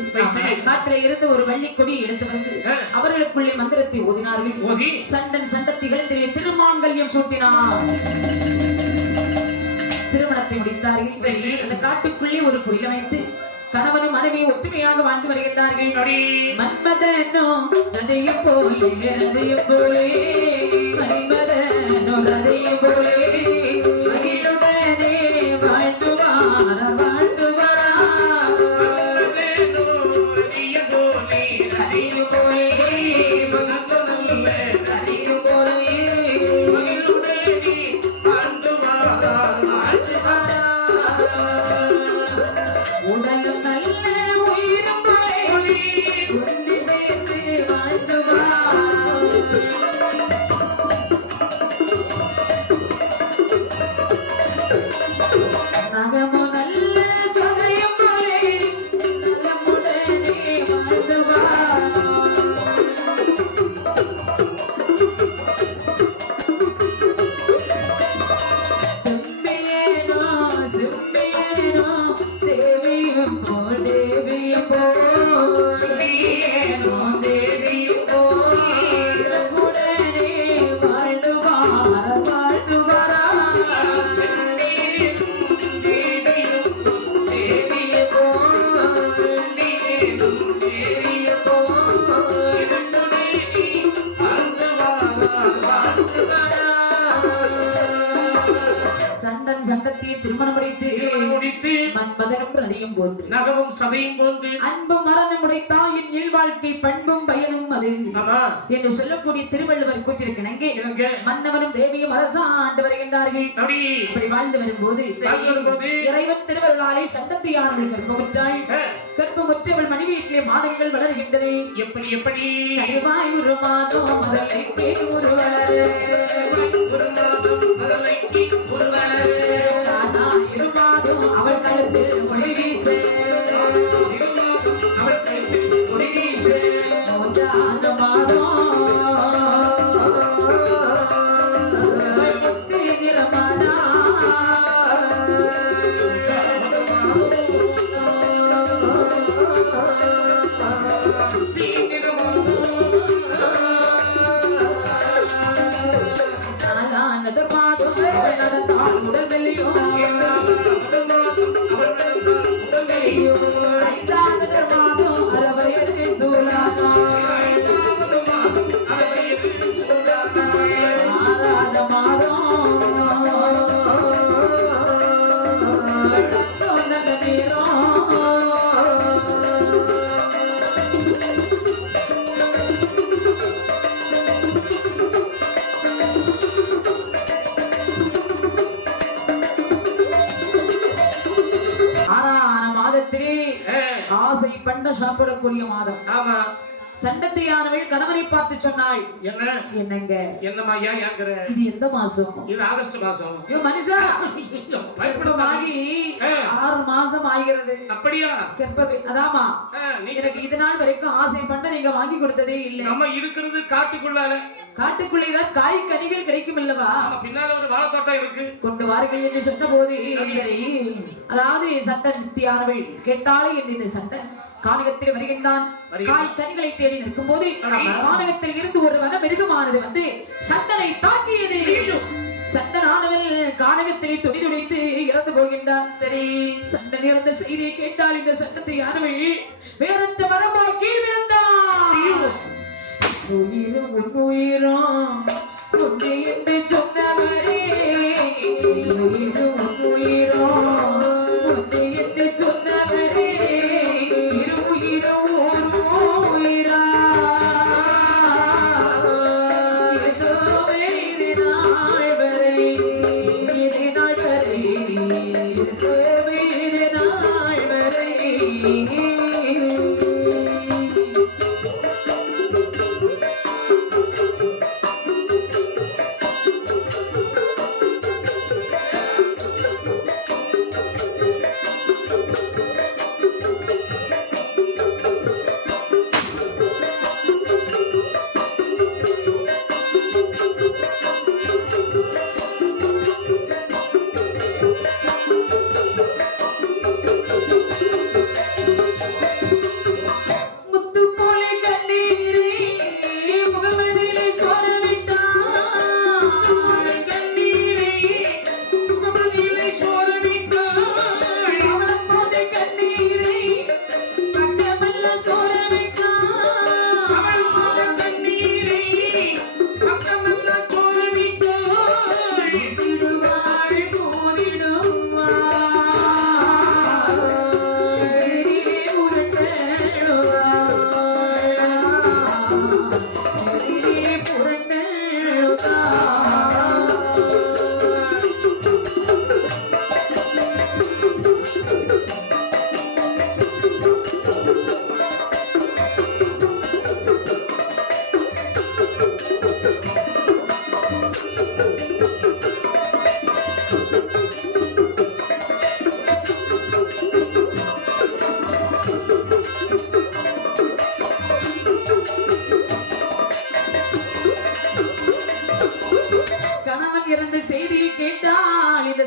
காட்டிலே இருந்து ஒரு வள்ளிக்கொடி எடுத்து வந்து அவர்களுக்குள்ளே மந்திரத்தை ஓதினார்கள். ஓதி சண்டன் சண்டத்திகள் திருமாங்கல்யம் சூட்டினார். திருமணத்தை முடித்தார்கள். சரி. அந்த காட்டுக்குள்ளே ஒரு குடில் அமைத்து கணவனும் மனைவியும் ஒற்றுமையாக வாழ்ந்து வருகின்றார்கள். மன்மதனோ ரதையும் போலே ரதையும் போலே மன்மதனோ ரதையும் போலே மகிழுடனே வாழ்த்துவார் வாழ்த்துவார் ரதையும் போலே ரதையும் போலே ரதையும் போலே மகிழுடனே வாழ்த்துவார் வாழ்த்துவார் உடலும் நல்ல உயிரும் போலே ஒன்று சேர்ந்து வாழ்த்துவார். சண்டன் சண்டத்தை திருமணம் முடித்து மன்மதனும் ரதியும் போன்று நகமும் சதையும் போன்று அன்பும் மரணம் உடைத்தால் என் இயல் வாழ்க்கை பண்பும் பயனும் அது என்று சொல்லக்கூடிய திருவள்ளுவர் கூற்றிருக்கிறாங்க. மன்னவனும் தேவியும் அரசாண்டு வருகின்றார்கள். அப்படி வாழ்ந்து வரும்போது இறைவன் திருவருளாலே சண்டத்தையானவள் கற்பமுற்றாள். கற்பமுற்றவள் மனைவி வீட்டிலே மாதங்கள் வளர்கின்றது. எப்படி எப்படி கருவாய் ஒரு மாதம் முதலைக்கு ஒரு வளரு, ஒரு மாதம் முதலைக்கு ஒரு வளரு, இரு மாதம் அவள் கழுத்து மொழி வீசு, அவள் கழுத்து மொழி வீசு, மூன்றாண்டு மாதம் புத்தி நிறமானா, நடந்தால் உடல் வெள்ளியும், ஐந்தாண்டு மாதம் அறவயது சூழானா, ஆறாத மாதம் ஆசை பண்ண சாப்பிடக்கூடிய மாதம். ஆமா. சண்டத்தையானவள் கணவனை பார்த்து சொன்னாள், என்னங்க என்னமா ஏங்கற, இது எந்த மாசம்? இது ஆகஸ்ட் மாசம். ஐயோ மனுஷா, பயப்படாதே. 6 மாசம் ஆகிறது. அப்படியா? அதாமா, எனக்கு இது நாள் வரைக்கும் ஆசை பண்ண நீங்க வாங்கி கொடுத்ததே இல்லை. நம்ம இருக்கிறது காட்டுக்குள்ளால. காட்டுக்குள்ளேதான் காய் கனிகள் கிடைக்கும் அல்லவா? பின்னால ஒரு வாழைத்தோட்டம் இருக்கு, கொண்டு வாருங்கள் என்று சொன்ன போது சரி. அதாவது சண்டத்தியானவள் கேட்டாலே என்று இந்த சண்டன் கானகத்தில் வருகின்றான். காய் கனிகளை தேடி நிற்கும் போது கானகத்தில் இருந்து ஒரு வன மிருகமானது வந்து சண்டனை தாக்கியது. சண்டனானவள் கானகத்திலே துடி துடித்து இறந்து போகின்றான். சரி, சண்டன் இறந்த செய்தியை கேட்டால் இந்த சண்டத்தையானவள் வேறற்ற மரமாய் கீழ் விழுந்தான். உயிரும் உன்னுயிரும் உன்னை என்று சொன்னவரே, உயிரும் உன்னுயிரும் உன்னை என்று சொன்னவரே, இரு உயிரும் ஒரு உயிரா, இதுவே இது நாள் வரை, இது நாள் வரை, இதுவே இது நாள் வரை.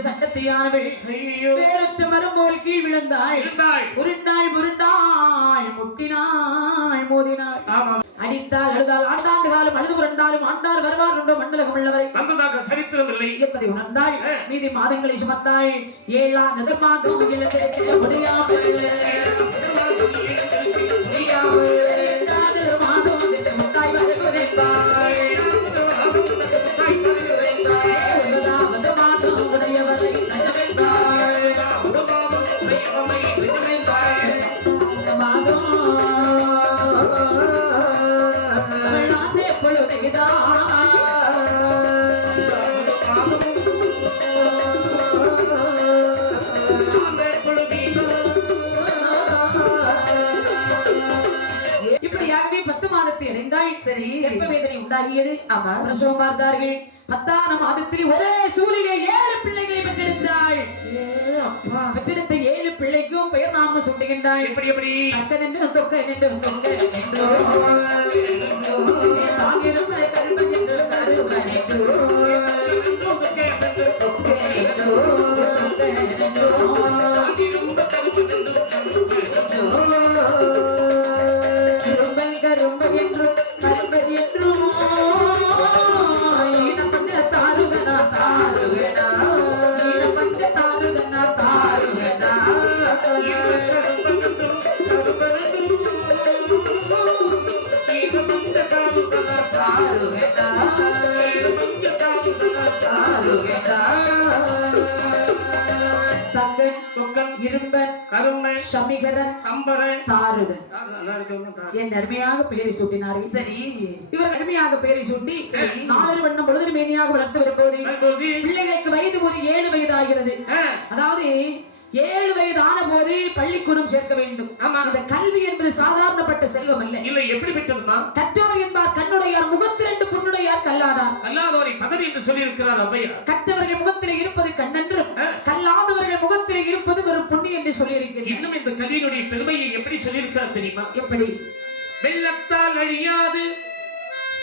சண்டத்தையானவள் வேறற்ற மரம் போல் கீழ் விழுந்தாள். உருண்டாள் முருண்டாள், முட்டினாள் மோதினாள், அடித்தாள் அழுதாள், ஆண்டாண்டு காலம் அழுது புரண்டாலும் ஆண்டார் வருவார் உண்டோ மண்டலகம் உள்ளவரை வந்ததாக சரித்திரம் இல்லை என்பதை உணர்ந்தாள். மீதி மாதங்களை சுமத்தாள். 7ஆம் நெதர்மாதம் முட்டாய் வருகிறாள். 9ஆவது மாதம் உடையவரை வயதாகியது. பிரசவம் பார்த்தார்கள். 10ஆம் மாதத்தில் ஒரே சூலிலே 7 பிள்ளைகளை பெற்றெடுத்தாள். பெற்றெடுத்த 7 பிள்ளைக்கும் பெயர் நாம சூட்டுகின்றாள். எப்படி எப்படி அக்கன் என்று தொக்க என்று தொங்க என்று தாங்கிருந்த கல்வி என்று கருவன் என்று இரும்பன் கருமை சமிகரன் சம்பரன் தாருகன் என் அருமையாக பெயரை சூட்டினார்கள். சரி, இவர் அருமையாக பெயரை சூட்டி 4 வண்ணம் பொழுது மேனியாக வளர்த்து வரும்போது பிள்ளைகளுக்கு வயது ஒரு 7 வயது ஆகிறது. அதாவது 7 வயது ஆன போது பள்ளிக்கூடம் சேர்க்க வேண்டும். அந்த கல்வி என்பது சாதாரணப்பட்ட செல்வம் அல்ல. இல்லை, எப்படி பெற்றதுமா? கற்றோர் என்பார் கண்ணுடையார், முகத்திரண்டு பொன்னுடையார் கல்லாதார். கல்லாதவரை பதறி என்று சொல்லி இருக்கிறார் ஔவையார். கற்றவர்கள் முகத்திலே இருப்பது கண்ணென்றும் கல்லாதவர்கள் முகத்திலே இருப்பது ஒரு பொன்னி என்று சொல்லி இருக்கிறார். இன்னும் இந்த கல்வியினுடைய பெருமையை எப்படி சொல்லி இருக்கிறார் தெரியுமா? எப்படி? வெள்ளத்தால் அழியாது,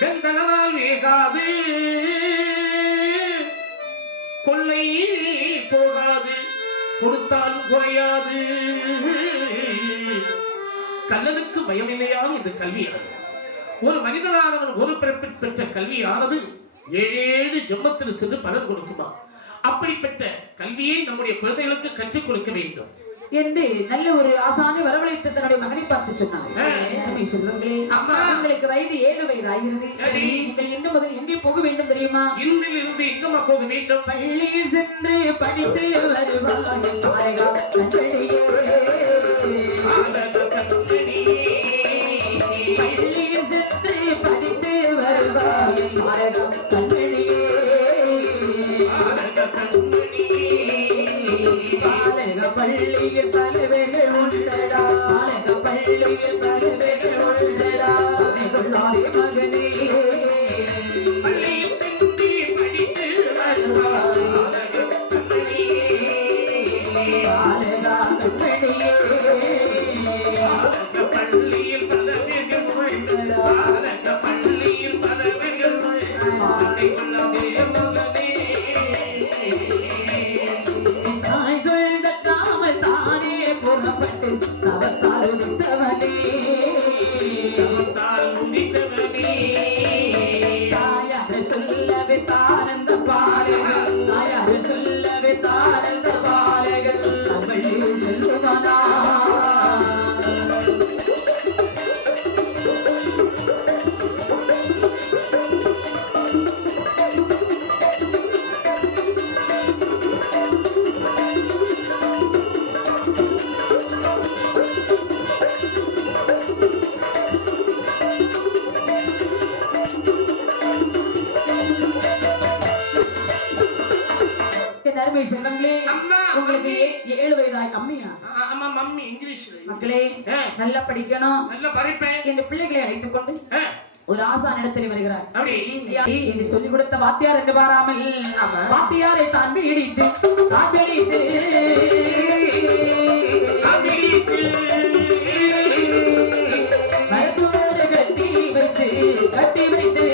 வெந்தனால் வேகாது, கொள்ளை போகாது, கொடுத்தாலும் குறையாது. கல்லனுக்கு பயமில்லையாம் இந்த கல்வியானது. ஒரு மனிதனானவன் ஒரு பிறப்பில் பெற்ற கல்வியானது 7 ஜென்மத்தில் சென்று பலன் கொடுக்குமா? அப்படிப்பட்ட கல்வியை நம்முடைய குழந்தைகளுக்கு கற்றுக் கொடுக்க வேண்டும் என்று நல்ல ஒரு ஆசானை வரவழைத்து தன்னுடைய மகனை பார்த்து சொன்னார். செல்வங்களே, அம்மா உங்களுக்கு வயது 7 வயது ஆகிறது. நீங்கள் இன்று முதல் எங்கே போக வேண்டும் தெரியுமா? இன்றிலிருந்து எங்கம்மா போக வேண்டும்? பள்ளியில் சென்று படித்து வருவாய். பள்ளியில் சென்று படித்து வருவாய் பள்ளியில் பலவைகள் உண்டடா, பள்ளியில் பலவைகள் உண்டடா மகனே. பள்ளியில் சென்று படித்து வருவாய் பள்ளியில் பலவைகள் உண்டடா, பள்ளியில் பலவைகள் சொல்லவே தானந்த பாலகன், தாயார் சொல்லவே தானந்த பாலகன் தமிழ் செல்வனா. அருமை செல்வங்களே, உங்களுக்கு 7 வயதாய் அம்மியா? ஆமா மம்மி, இங்கிலீஷ்ல. மக்களே, நல்லா படிக்கணும், நல்லா படிப்பேன். இந்த பிள்ளைகளை அழைத்துக் கொண்டு ஒரு ஆசான் இடத்தில் வருகிறார். அப்படி சொல்லிக் கொடுத்த வாத்தியார் என்று பாராமல் வாத்தியாரை தான் பிடித்து மருத்துவரை கட்டி வைத்து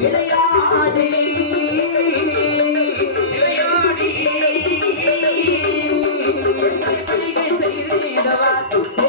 விளையாடி செய்து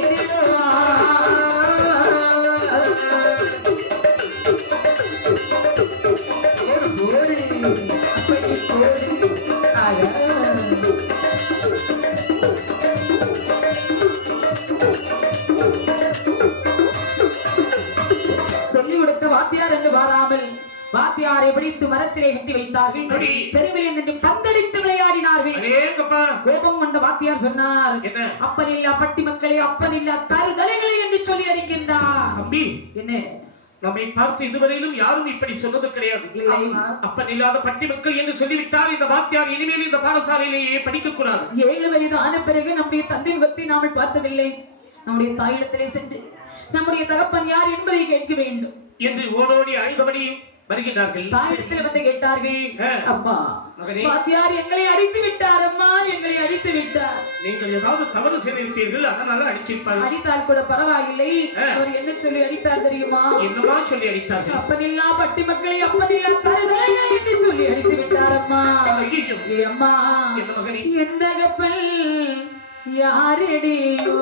வாத்தியாரை பிடித்து மரத்திலே கட்டி வைத்தார்கள். சரி. தெருவில் நின்று பந்தடித்து விளையாடினார்கள். அடேங்கப்பா. கோபம் வந்த வாத்தியார் சொன்னார், என்ன? அப்பனில்லா பட்டி மக்களே, அப்பனில்லா தருதலைகளே என்று சொல்லி அடிக்கின்றார். தம்பி, என்ன? நம்மை பார்த்து இதுவரையிலும் யாரும் இப்படி சொன்னது கிடையாது. அப்பன் இல்லாத பட்டி மக்கள் என்று சொல்லிவிட்டால் இந்த வாத்தியார் இனிமேல் இந்த பாடசாலையிலேயே படிக்க கூடாது. 7 வயது ஆன பிறகு நம்முடைய தந்தை முகத்தை நாம் பார்த்ததில்லை. நம்முடைய தாயிடத்திலே சென்று நம்முடைய தகப்பன் யார் என்பதை கேட்க வேண்டும் என்று ஓடோடி அழுதபடி வருகிறார்கள். தாயிடத்தில் வந்து கேட்டார்கள், அம்மா, மகனே, வாத்தியார் எங்களை அடித்து விட்டார் அம்மா, எங்களை அடித்து விட்டார். நீங்கள் ஏதாவது தவறு செய்திருப்பீர்கள், அதனால அடிச்சிருப்பார்கள். அடித்தால் கூட பரவாயில்லை. அவர் என்ன சொல்லி அடித்தார் தெரியுமா? என்னவா சொல்லி அடித்தார்கள்? அப்பனில்லா பட்டி மக்களை, அப்பனில்லா தருதலைகளே என்று சொல்லி அடித்து விட்டார் அம்மா. அம்மா, எந்த கப்பல் யாரடியோ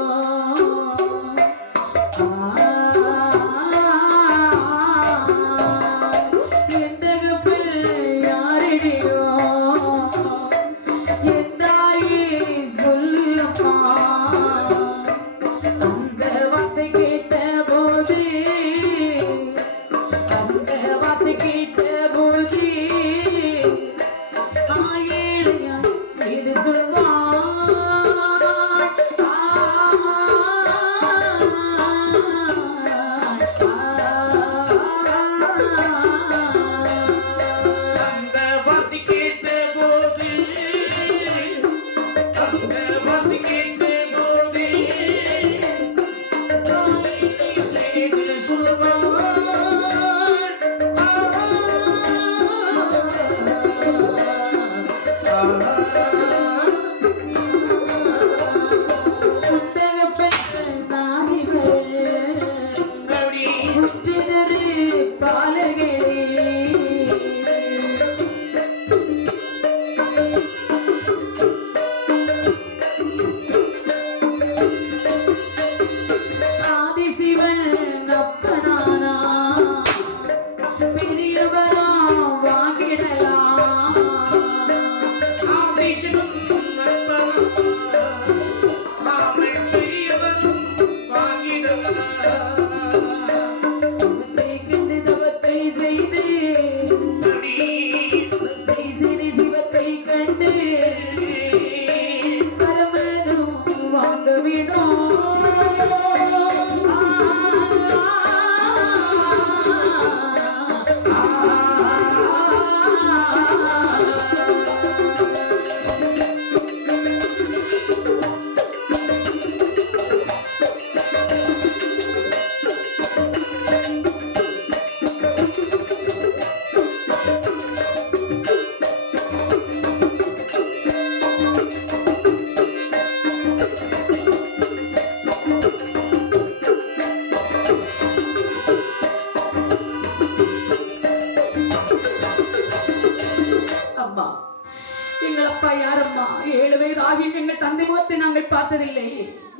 அப்பா யாரம்மா? 7 வயது ஆகியும் எங்கள் தந்தை முகத்தை நாங்கள் பார்த்ததில்லை.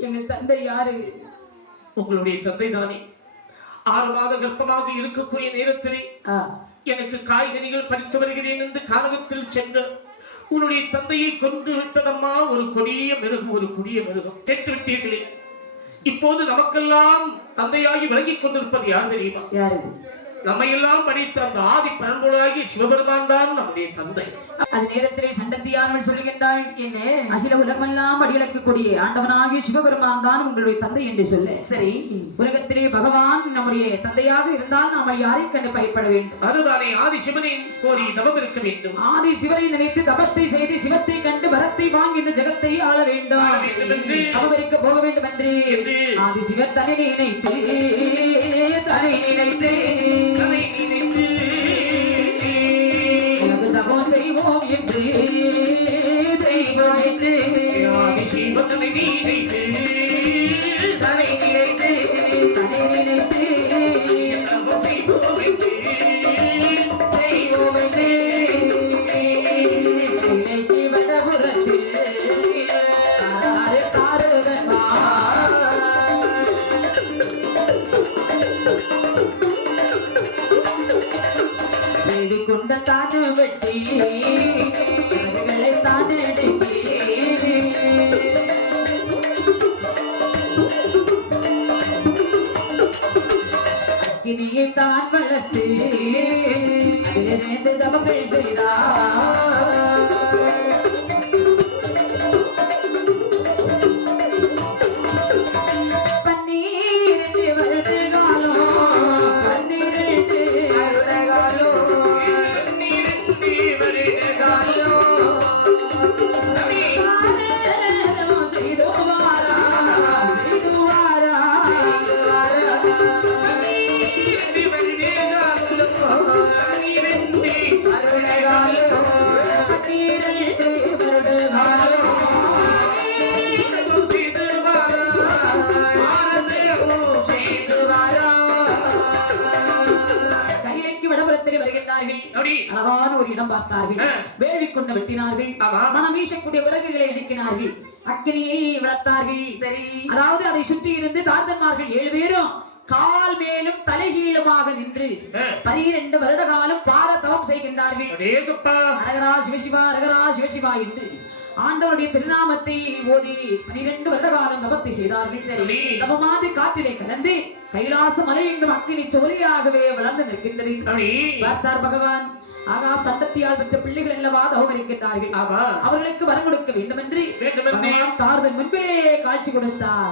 எங்கள் தந்தை யாரு? உங்களுடைய தந்தை தானே. 6 மாத கர்ப்பமாக இருக்கக்கூடிய நேரத்திலே எனக்கு காய்கறிகள் பறித்து வருகிறேன் என்று கானகத்தில் சென்று உன்னுடைய தந்தையை கொண்டு விட்டதம்மா ஒரு கொடிய மிருகம். கேட்டு விட்டீர்களே. இப்போது நமக்கெல்லாம் தந்தையாகி விலகிக் கொண்டிருப்பது யார் தெரியுமா? யாரு? நம்மையெல்லாம் படித்த அந்த ஆதி பரம்பொருளாகி சிவபெருமான் தான் நம்முடைய தந்தை. அது நேரத்திலே சண்டத்தியானவள் சொல்லுகின்றாள், என்ன அகில உலகமெல்லாம் அடியளக்கக்கூடிய ஆண்டவனாகிய சிவபெருமான் தான் உங்களுடைய தந்தை என்று சொல்ல. சரி, உலகத்திலே பகவான் நம்முடைய தந்தையாக இருந்தால் நாம் யாரை கண்டு பயப்பட வேண்டும்? அதுதானே ஆதி சிவனை கோரி தவம் இருக்க வேண்டும். ஆதி சிவனை நினைத்து தவத்தை செய்து சிவத்தை கண்டு வரத்தை வாங்கி இந்த ஜகத்தை ஆள வேண்டும், தவம் இருக்க போக வேண்டும் என்று ஆதி சிவன் தன்னை நினைத்து தவம் செய்வோம் என்று ஆதி சிவனை நினைத்து தலை நினைத்து தவம் செய்வோம் என்று கொண்ட தானு வெட்டி தான் அக்கினியை தான் வளர்த்து தவங்கள் செய்தார். அழகான ஒரு இடம் பார்த்தார்கள். வேள்வி கொண்டு வெட்டினார்கள். மனம் வீசக்கூடிய விறகுகளை இணைக்கினார்கள். அக்கினியை வளர்த்தார்கள். சரி, அதாவது அதை சுற்றி இருந்து தாந்தன்மார்கள் 7 பேரும் கால் மேலும் தலைகீழுமாக நின்று 12 வருட காலம் பாரதவம் செய்கின்றார்கள். அரகரா சிவசிவா அரகரா சிவசிவா என்று ஆண்டவருடைய திருநாமத்தை ஓதி 12 வருட காலம் தவத்தை செய்தார்கள். சரி, தவமாது காற்றிலே கலந்து கைலாச மலை எங்கும் அக்கினி சோழியாகவே வளர்ந்து நிற்கின்றது. பார்த்தார் பகவான். ஆகா, சண்டத்தியால் பெற்ற பிள்ளைகள் அல்லவா தவம் இருக்கின்றார்கள். அவர்களுக்கு வரம் கொடுக்க வேண்டும் என்று தார்தன் முன்பிலே காட்சி கொடுத்தார்.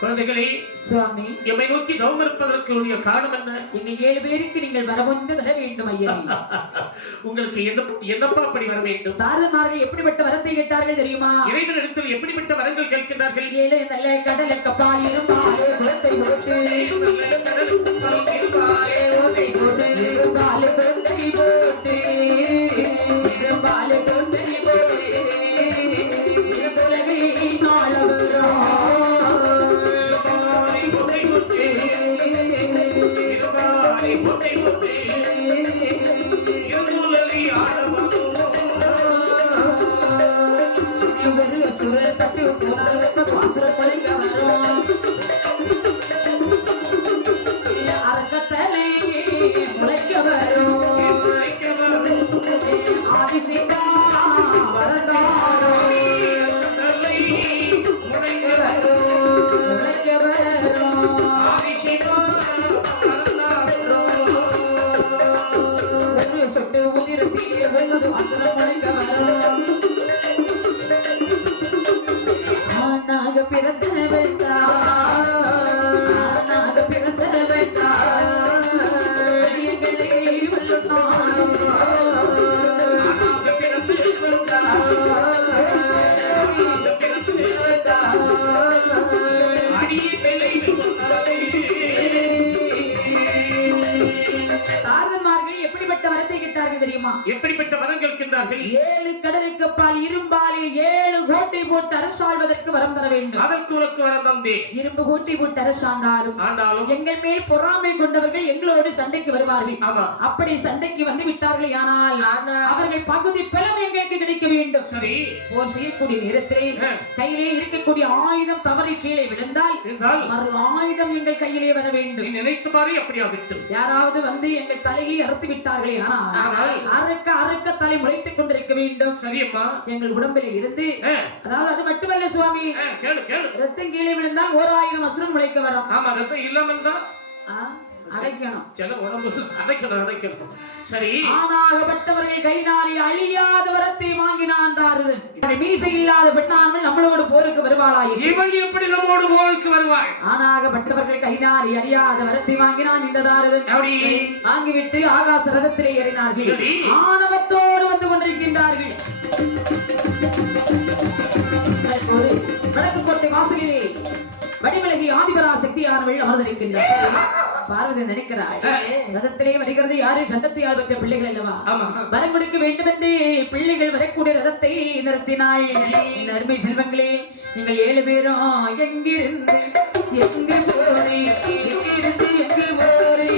குழந்தைகளே, சுவாமி, எம்மை நோக்கி தவம் இருப்பதற்கு உரிய காரணம் என்ன? எங்கள் 7 பேருக்கு நீங்கள் வரவொன்று தர வேண்டும் ஐயா. உங்களுக்கு என்னப்பா அப்படி வர வேண்டும்? தாரதமார்கள் எப்படிப்பட்ட வரத்தை கேட்டார்கள் தெரியுமா? இறைவனிடத்தில் எப்படிப்பட்ட வரங்கள் கேட்கிறார்கள்? 7 நல்ல கடல் கப்பால் இரும்பாலே குலத்தை போட்டு இரும்பாலே குலத்தை போட்டு இரும்பாலே குலத்தை போட்டு இருபுலகை நாளவரோ சுரப்பட்டு வாசல பழிக்க வரும் அரக்கத்தலை முளைக்க வரும் ஆதிசிகா வரதாரோ முளைக்க வரும் ஆதிசிகா ஒரு சொட்டு உதிரத்திலே வெள்ளது வாசல முளைக்க வரும் பிறந்தவள் எப்படிப்பட்ட வரத்தை கேட்டார்கள் தெரியுமா? எப்படிப்பட்ட வரம் கேட்கின்றார்கள்? 7 கடலுக்கு பால் இரும்பாலே 7 கோட்டை போட்டு அரசாள்வதற்கு வரம் தர வேண்டும். அதற்கு உனக்கு வரம் தந்தே. இரும்பு கோட்டை போட்டு அரசாண்டாலும் எங்கள் மேல் பொறாமை கொண்டவர்கள் எங்களோடு சண்டைக்கு வருவார்கள். அப்படி சண்டைக்கு வந்து விட்டார்கள் ஆனால் அவர்கள் பகுதி பலம் எங்களுக்கு கிடைக்க வேண்டும். சரி, போர் செய்யக்கூடிய நேரத்திலே கையிலே இருக்கக்கூடிய ஆயுதம் தவறி கீழே விழுந்தால் மறு ஆயுதம் எங்கள் கையிலே வர வேண்டும். நினைத்து பாரு, அப்படியாகட்டும். யாராவது வந்து எங்கள் தலையை அறுத்து விட்டார்களே ஆனால் அறுக்க தலை முளைத்துக் கொண்டிருக்க வேண்டும். சரியம்மா, எங்கள் உடம்பிலே இருந்து, அதாவது அது மட்டுமல்ல சுவாமி, ரத்தம் கீழே விழுந்தால் 1000 அசுரம் முளைக்க வரும். ஆமா, ரத்தம் இல்லாமல் தான் அடைக்கணும். சில உடம்பு அடைக்கணும். சரி, ஆனாகப்பட்டவர்கள் கைனாலே அழியாத வரத்தை வாங்கினான் தாருதன். மீசை இல்லாத பெண்ணாமல் நம்மளோடு போருக்கு வருவாளாய். இவள் எப்படி நம்மோடு போருக்கு வருவாள்? ஆனாகப்பட்டவர்கள் கைனாலே அழியாத வரத்தை வாங்கினான் இந்த தாருதன். வாங்கிவிட்டு ஆகாச ரதத்திலே ஏறினார்கள். ஆணவத்தோடு வந்து கொண்டிருக்கின்றார்கள். வடக்கு கோட்டை வாசலிலே வடிவிலகி ஆதிபரா சக்தியானவள் அமர்ந்திருக்கின்றார். பார்வதி நினைக்கிறாள், ரதத்திலே வருகிறது யாரை? சண்டத்தையால் பெற்ற பிள்ளைகள் அல்லவா? வரம் கொடுக்க வேண்டும் என்று பிள்ளைகள் வரக்கூடிய ரதத்தை நிறுத்தினாள். அருமை செல்வங்களே, நீங்கள் 7 பேரும் எங்கிருந்து எங்கு போறீ? எங்கிருந்து எங்கு போறீ?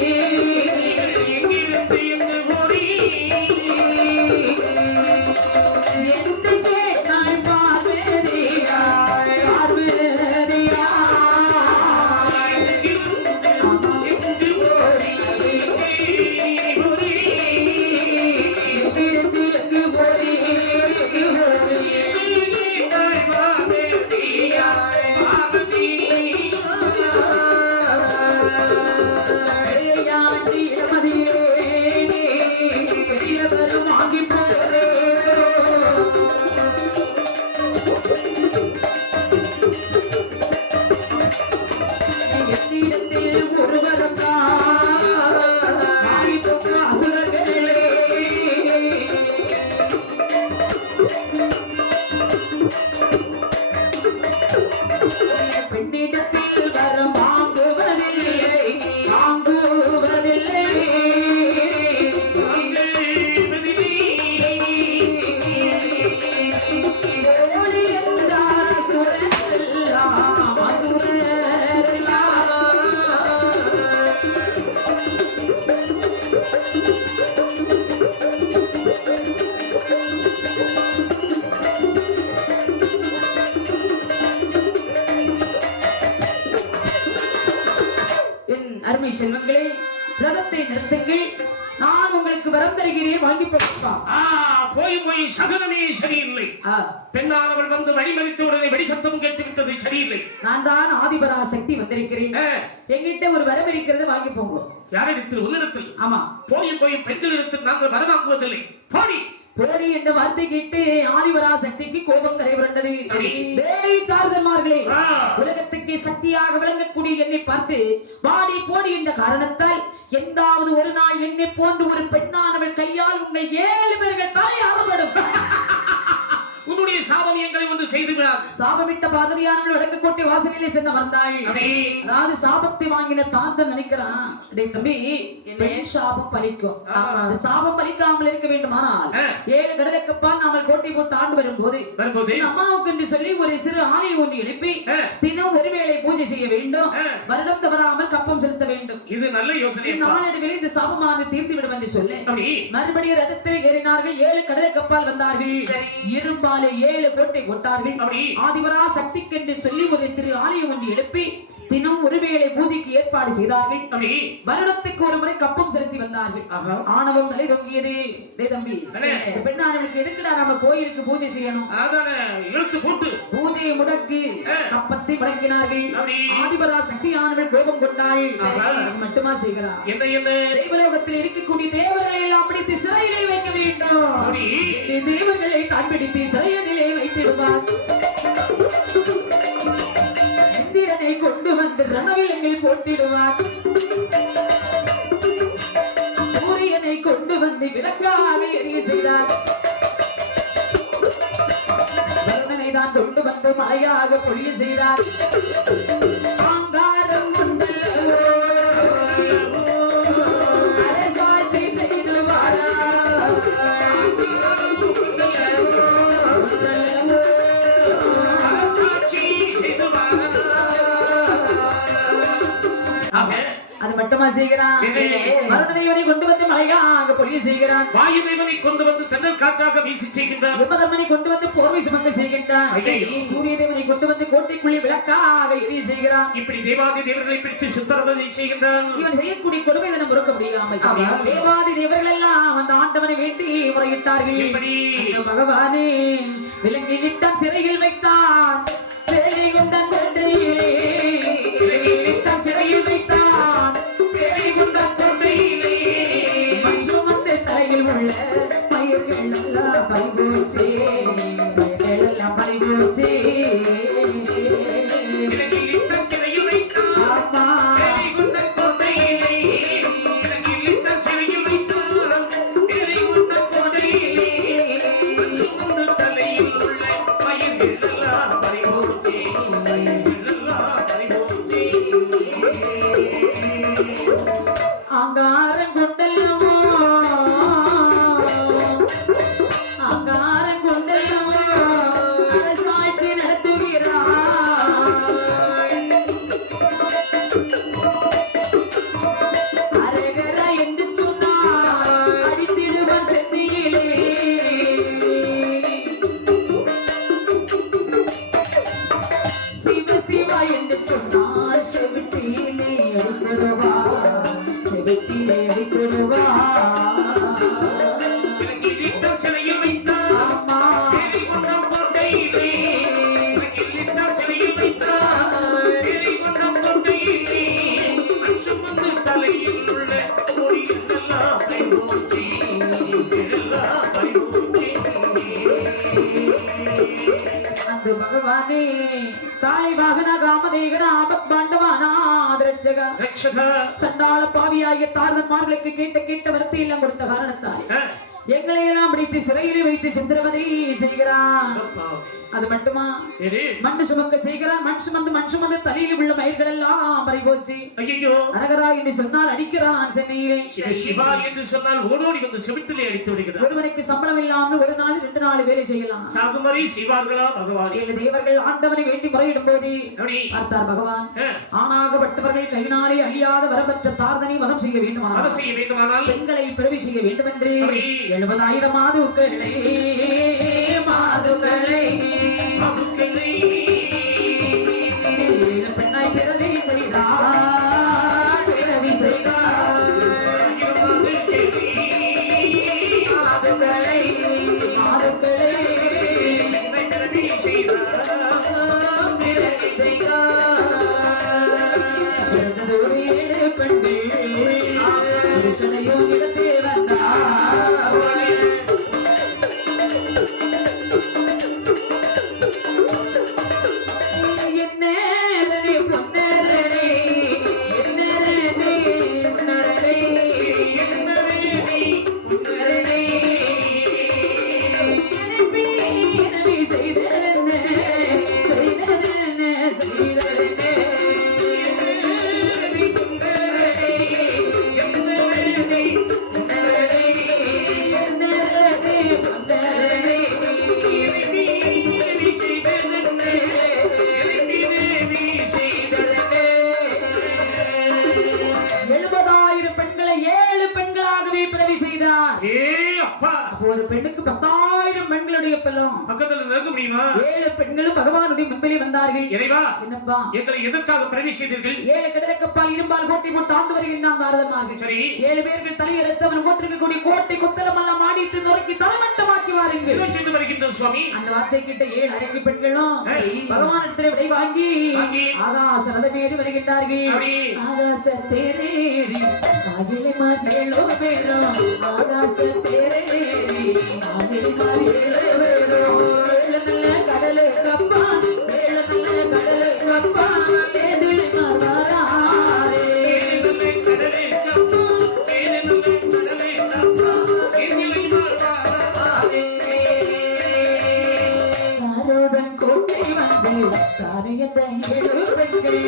பெண்ணிடத்தில் வரம் வாங்குவதில்லை வாங்குவதில்லை ஓடி என்றார் அசுரரெல்லாம் அசுரரெல்லாம். என் அருமை செல்வங்களே, ரதத்தை நிறுத்துங்கள். நான் உங்களுக்கு வரம் தருகிறேன், வாங்கி போப்பா. போய் போய் சகுனமே சரியில்லை. பெண்ணானவள் வந்து வழிமறித்த உடனே வெடி சத்தம் கேட்டுவிட்டது, சரியில்லை. நான் தான் ஆதிபரா சக்தி வந்திருக்கிறேன். எங்கிட்ட ஒரு வரம் இருக்கிறது, வாங்கி போங்க. யாரிடத்தில்? உன்னிடத்தில்? ஆமா. போய் போய் பெண்களிடத்தில் நாங்கள் வரம் வாங்குவதில்லை. போடி போடி என்ற வார்த்தை கேட்டு ஆதிபரா சக்திக்கு கோபம் கரைபுரண்டது. சரி. டேய் தாரதன்மார்களே, உலகத்துக்கு சக்தியாக விளங்கக்கூடிய என்னை பார்த்து வாடி போடி என்ற காரணத்தால் எந்தாவது ஒரு நாள் என்னை போன்று ஒரு பெண்ணானவள் கையால் உங்கள் 7 பேர்கள் தலை அறப்படும். உன்னுடைய சாபம் எங்களை ஒன்று செய்து விடாது. சாபமிட்ட பார்வதியானவள் வடக்குக்கோட்டை வாசலிலே சென்று வந்தாள். அதாவது சாபத்தை வாங்கின தாத்தன் நினைக்கிறான், டேய் தம்பி, பெண் சாபம் பலிக்கும். அந்த சாபம் பலிக்காமல் இருக்க வேண்டுமானால் 7 கடலுக்குப்பால் நாமல் கோட்டை போட்டு ஆண்டு வரும்போது அம்மாவுக்கு என்று சொல்லி ஒரு சிறு ஆலயம் ஒன்று எழுப்பி தினம் ஒருவேளை பூஜை செய்ய வேண்டும். வருடம் தவறாமல் கப்பம் செலுத்த வேண்டும். இது நல்ல யோசனை. நாளடைவில் இந்த சாபமானது தீர்த்து விடும் என்று சொல்லி மறுபடியும் ரதத்தில் ஏறினார்கள். 7 கடலுக்கப்பால் வந்தார்கள். இரும்பாலே 7 கோட்டை போட்டார்கள். ஆதிபரா சக்திக்கென்று சொல்லி ஒரு திரு ஆலயம் ஒன்று எழுப்பி தினம் ஒருவேளை பூஜைக்கு ஏற்பாடு செய்தார்கள். வருடத்துக்கு ஒரு முறை கப்பம் செலுத்தி வந்தார்கள். ஆணவம் தலை தொங்கியது. டேய் தம்பி, பெண்ணானவளுக்கு எதுக்குடா நம்ம கோயிலுக்கு பூஜை செய்யணும்? இழுத்து போட்டு பூஜையை முடக்கி கப்பத்தை முடக்கினார்கள். ஆதிபரா சக்தியானவள் கோபம் கொண்டாள். மட்டுமா செய்கிறார்? என்ன என்ன? தேவலோகத்தில் இருக்கக்கூடிய தேவர்களை எல்லாம் பிடித்து சிறையிலே வைக்க வேண்டும். தேவர்களை கண்பிடித்து சிறையிலே வைத்திடுவார். இந்திரனை கொண்டு வந்து ரணவிலங்கில் போட்டிடுவார். சூரியனை கொண்டு வந்து விளக்காக எரிய செய்தார். வருணனை தான் கொண்டு வந்து மழையாக பொழிய செய்தார். ஆங்காரம் கொண்டல்லவோ அரசாட்சி செய்துவாரா. அது மட்டுமா செய்கிறான்? வருணதேவனை கொண்டு வந்து மலையாக பொழிய செய்கிறான். வாயு தேவனை கொண்டு வந்து தென்றல் காற்றாக வீசி செய்கின்றான். யமதர்மனை கொண்டு வந்து போர்வை சுமக்க செய்கின்றான். சூரிய தேவனை கொண்டு வந்து கோட்டைக்குள்ளே விளக்காக எரிய செய்கிறான். இப்படி தேவாதி தேவர்களை பிடித்து சித்திரவதை செய்கின்றான். இவன் செய்யக்கூடிய கொடுமை தினம் பொறுக்க முடியாமல் தேவாதி தேவர்கள் எல்லாம் அந்த ஆண்டவனை வேண்டி முறையிட்டார்கள். எப்படி? பகவானே, விலங்கிலிட்டான், சிறையில் வைத்தான், வேலை கொண்டான், கோட்டையிலே விலங்கிலிட்டான், சிறையில் வைத்தான், வேலை கொண்டான், கோட்டையிலே மனுஷமந்த தலையில் உள்ள பயிர்கள் எல்லாம் பறிபோச்சே, எல்லாம் பறிபோச்சே. விலங்கிலிட்டான், சிறையில் வைத்தான், வேலை கொண்டான், கோட்டையிலே விலங்கிலிட்டான், சிறையில் வைத்தான், வேலை கொண்டான், கோட்டையிலே மனுஷமந்த தலையில் உள்ள பயிர்கள் எல்லாம் பறிபோச்சே, எல்லாம் பறிபோச்சே. ஆங்காரம் கொண்டல்லவோ ஆங்காரம் கொண்டல்லவோ அரசாட்சி நடத்துகிறாய். அரகரா என்று சொன்னால் அடித்திடுவான் சென்னியிலே. சிவ சிவா என்று சொன்னால் செவிட்டியிலே அடிக்கிறவா, செவிட்டிலே அடிக்கிறவா. விலங்கிலிட்டான், சிறையில் வைத்தான், வேலை கொண்டான், கோட்டையிலே விலங்கிலிட்டான், சிறையில் வைத்தான், வேலை கொண்டான், கோட்டையிலே மனுஷமந்த தலையில் உள்ள பொறிகள் எல்லாம் பறிபோச்சே, எல்லாம் பறிபோச்சே. அந்த பகவானே, காளி வாகன காமதேகன ஆபத் பாண்டவானா ஆதரட்சகா ரட்சகா, சண்டாள பாவியாகிய தாரதன்மார்களுக்கு கேட்ட வரத்தை எல்லாம் கொடுத்த காரணத்தால் எங்களை எல்லாம் பிடித்து சிறையிலே வைத்து சித்திரவதை செய்கிறான். அது மட்டுமா எது மண்ணு சுமக்க செய்கிறான் மண் சுமந்து தலையில் உள்ள மயிர்கள் எல்லாம் பறிபோச்சு ஐயோ அரகரா என்று சொன்னால் அடிக்கிறான் சென்னையிலே சிவா என்று சொன்னால் ஓடோடி வந்து செவிட்டிலே அடித்து விடுகிறார் ஒருவனுக்கு சம்பளம் இல்லாமல் ஒரு நாள் 2 நாள் வேலை செய்யலாம் சாகுமரி செய்வார்களா பகவான் 7 தேவர்கள் ஆண்டவனை வேண்டி முறையிடும் போது அப்படி பார்த்தார் பகவான் ஆணாகப்பட்டவர்கள் கையினாலே அழியாத வரப்பெற்ற தார்தனை வதம் செய்ய வேண்டுமானால் பெண்களை பிறவி செய்ய வேண்டும் என்று 70,000 மாதுக்களை பெண்ணாய் பிறவி செய்தார் மாதுக்களை ஒரு பெண்ணுக்கு 10,000 பெண்களுடைய பலம் பக்கத்துல நிற்க முடியுமா 7 பெண்களும் பகவானுடைய முன்பிலே வந்தார்கள் இறைவா என்னப்பா எங்களை எதற்காக பிறவி செய்தீர்கள் 7 கடலுக்கப்பால் இரும்பால் கோட்டை போட்டு ஆண்டு வருகின்றான் பாரதமார்கள் சரி 7 பேர்கள் தலையெடுத்தவன் ஓட்டிருக்கக்கூடிய கோட்டை குத்தலம் எல்லாம் மாடித்து நொறுக்கி தலைமட்டமாக்கி வாருங்கள் இதோ சென்று வருகின்றோம் சுவாமி அந்த வார்த்தை கிட்ட 7 அரங்கி பெண்களும் பகவானிடத்திலே விடை வாங்கி ஆகாச ரதமேறி வருகின்றார்கள் ஆகாச தேரேறி ஆகிலே மாதேளோ வேளோ ஆகாச தேரேறி ஆகிலே மாதேளோ வேளோ வேளமல்ல கடலே கப்பா வேளமல்ல கடலே கப்பா தேதிலே மாறாரே வேளமல்ல கடலே கப்பா வேளமல்ல கடலே கப்பா தேதிலே மாறாரே தாரோதன் கோட்டை வந்து தாரையத்தை 7 பெண்கள்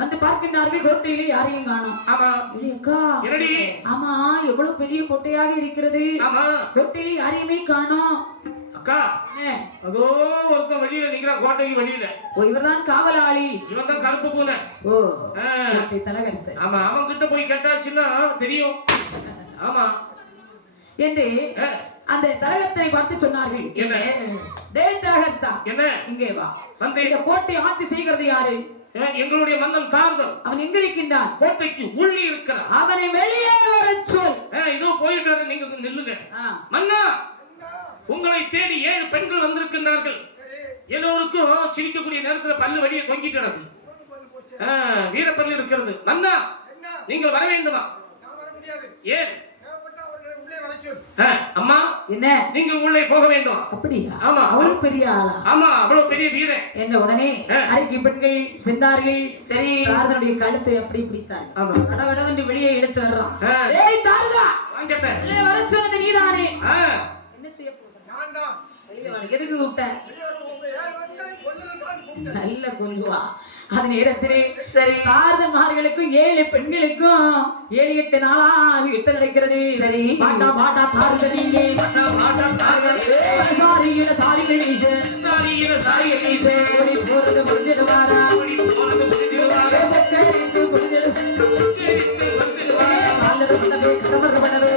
வந்து பார்க்கின்றார்கள் கோட்டையிலே யாரையும் காணோம் ஆமா எவ்வளவு பெரிய கோட்டையாக இருக்கிறது கோட்டையிலே யாரையுமே காணோம் அக்கா அதோ ஒருத்தன் வெளியில நிக்கிறான் கோட்டைக்கு வெளியில இவர்தான் காவலாளி இவன் தான் கருப்பு பூனை தலகருத்து ஆமா அவன் கிட்ட போய் கேட்டாச்சுன்னா தெரியும் ஆமா என்று அந்த தலகத்தை பார்த்து சொன்னார்கள் டேய் தலகத்தா என்ன இங்கே வா வந்து இந்த கோட்டை ஆட்சி செய்கிறது யாரு எங்களுடைய மன்னன் தார்தன் அவன் எங்க இருக்கின்றான் கோட்டைக்கு உள்ளே இருக்கிறான் அவனை வெளியே வர சொல் இதோ போயிட்டு நீங்க நில்லுங்க மன்னா உங்களை தேடி 7 பெண்கள் வந்திருக்கின்றார்கள் எல்லோருக்கும் சிரிக்கக்கூடிய நேரத்துல பல்லு வடிய தொங்கிட்டு கிடக்கு வீரப்பல்லு இருக்கிறது மன்னா நீங்கள் வர வேண்டுமா ஏன் அம்மா என்ன நீங்கள் உள்ளே போக வேண்டும் அப்படியா ஆமா அவ்வளவு பெரிய ஆளா ஆமா அவ்வளவு பெரிய வீரன் என்ன உடனே அரைக்கி பெண்கள் சென்றார்கள் சரி தாரதனுடைய கழுத்தை அப்படி பிடித்தார் கடகடவென்று வெளியே எடுத்து வர்றான் ஏய் தாரதா வாங்கட்ட வெளியே வர சொன்னது நீதானே என்ன செய்ய போற நான் தான் வெளியே வர எதுக்கு கூப்பிட்ட நல்ல கொல்லுவா அது நேரத்திலே சரி தாரதன்மார்களுக்கும் 7 பெண்களுக்கும் 7-8 நாளா யுத்தம் நடக்கிறது சரி பாட்டா பாட்டா தாரதனிலே பாட்டா பாட்டா தாரதனிலே சாரி கணேஷ் சாரி கணேஷ் ஓடி போறது முடிஞ்சிடுவாரா ஓடி போறது முடிஞ்சிடுவாரா கரெக்ட் முடிஞ்சிடுவாரா ஆளது பண்ணது கமர் பண்ணது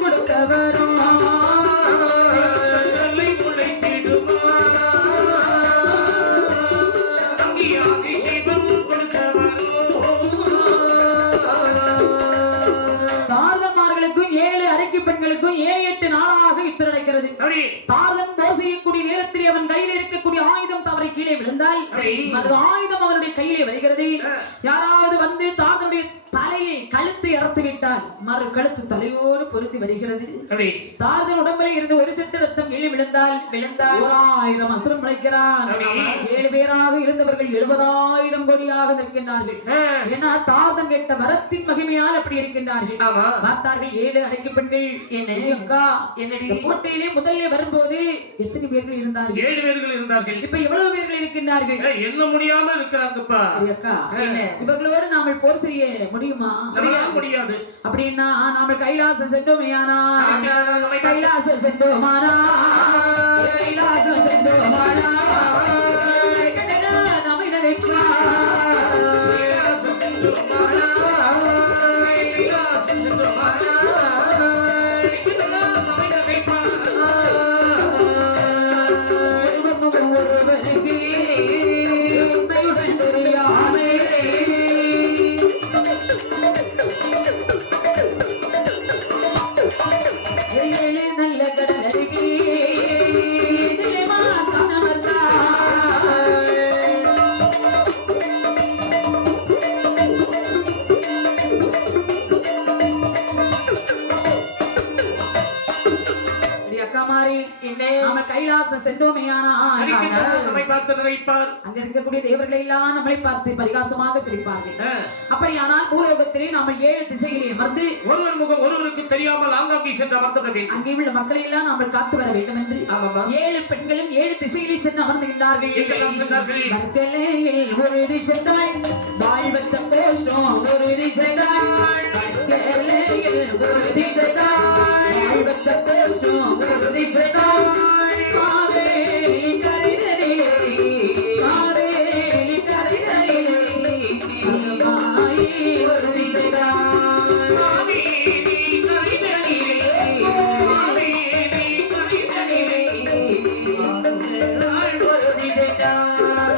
கொடுத்தவர் மறு ஆயுதம் அவனுடைய கையிலே வருகிறது. யாராவது வந்து தாதனுடைய தலையை கழுத்து இறத்து விட்டால் மறு கழுத்து தலையோடு பொருத்தி வருகிறது. தாதன் உடம்பிலே இருந்து ஒரு செட்டு ரத்தம் கீழே விழுந்தால் 1000 அசுரம் முளைக்கிறான். 7 பேராக இருந்தவர்கள் 70,000 கோடியாக நிற்கின்றார்கள். ஏன்னா தாதன் கேட்ட வரத்தின் மகிமையால் அப்படி இருக்கின்றார்கள். பார்த்தார்கள் 7 அரைக்கு பெண்கள். அக்கா என்னுடைய கோட்டையிலே முதல்ல வரும்போது எத்தனை பேர்கள் இருந்தார்கள்? 7 பேர்கள் இருந்தார்கள். இப்ப எவ்வளவு பேர்கள் இருக்கின்றார்கள்? எண்ண முடியாம இருக்கிறாங்கப்பா. அக்கா இவர்களோடு நாம போர் செய்ய முடியுமா? முடியாது. அப்படின்னா நாம கைலாசம் சென்றோமையானா கைலாசம் சென்றோமானா கைலாசம் சென்றோமானா நம்மை நினைப்பா கைலாசம் சென்றோமானா கைலாசம் சென்றோமானா நம்மை நினைப்பா ஒருவனுக்கு தெரியாமே நல்ல கடல் அருகே கைலாசம் சென்றோமையானால் நம்மை பார்த்து நினைப்பார். அங்க இருக்கக்கூடிய தேவர்களை எல்லாம் நம்மளை பார்த்து பரிகாசமாக சிரிப்பார்கள். அப்படியானால் பூலோகத்திலே நாம் 7 திசையிலே அமர்ந்து ஒருவர் முகம் ஒருவருக்கு தெரியாமல் ஆங்காங்கே சென்று அமர்ந்து விட வேண்டும். அங்கே உள்ள மக்களை எல்லாம் நாம் காத்து வர வேண்டும் என்று 7 பெண்களும் 7 திசையிலே சென்று அமர்ந்துகின்றார்கள். வர்க்கலையில் ஒரு திசைதாள் வாழ்வச்ச கோஷம் ஒரு திசைதாள் வர்க்கலையில் ஒரு திசைதாள் வாழ்வச்ச கோஷம் ஒரு திசைதாள் காவேரி கரைதலிலே காவேரி கரைதலிலே அகமாயி ஒரு திசைதாள் காவேரி கரைதலிலே காவேரி கரைதலிலே ஒரு திசைதாள்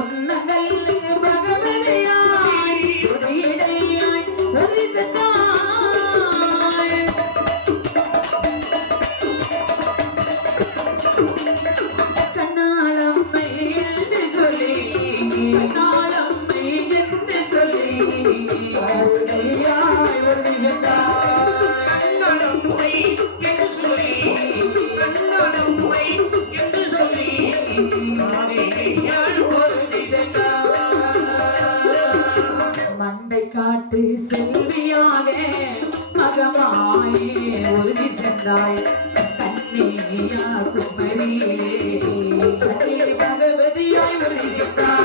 உன்னங்கள் பகவதியாய் ஒரு இடையாய் ஒரு திசைதாள் மண்டை காட்டு செல்வியாக மகமாயே உறுதி சென்றாள் கண்ணியா குமரியிலே கண்ணியை பகவதியாய் உறுதி சென்றாள்.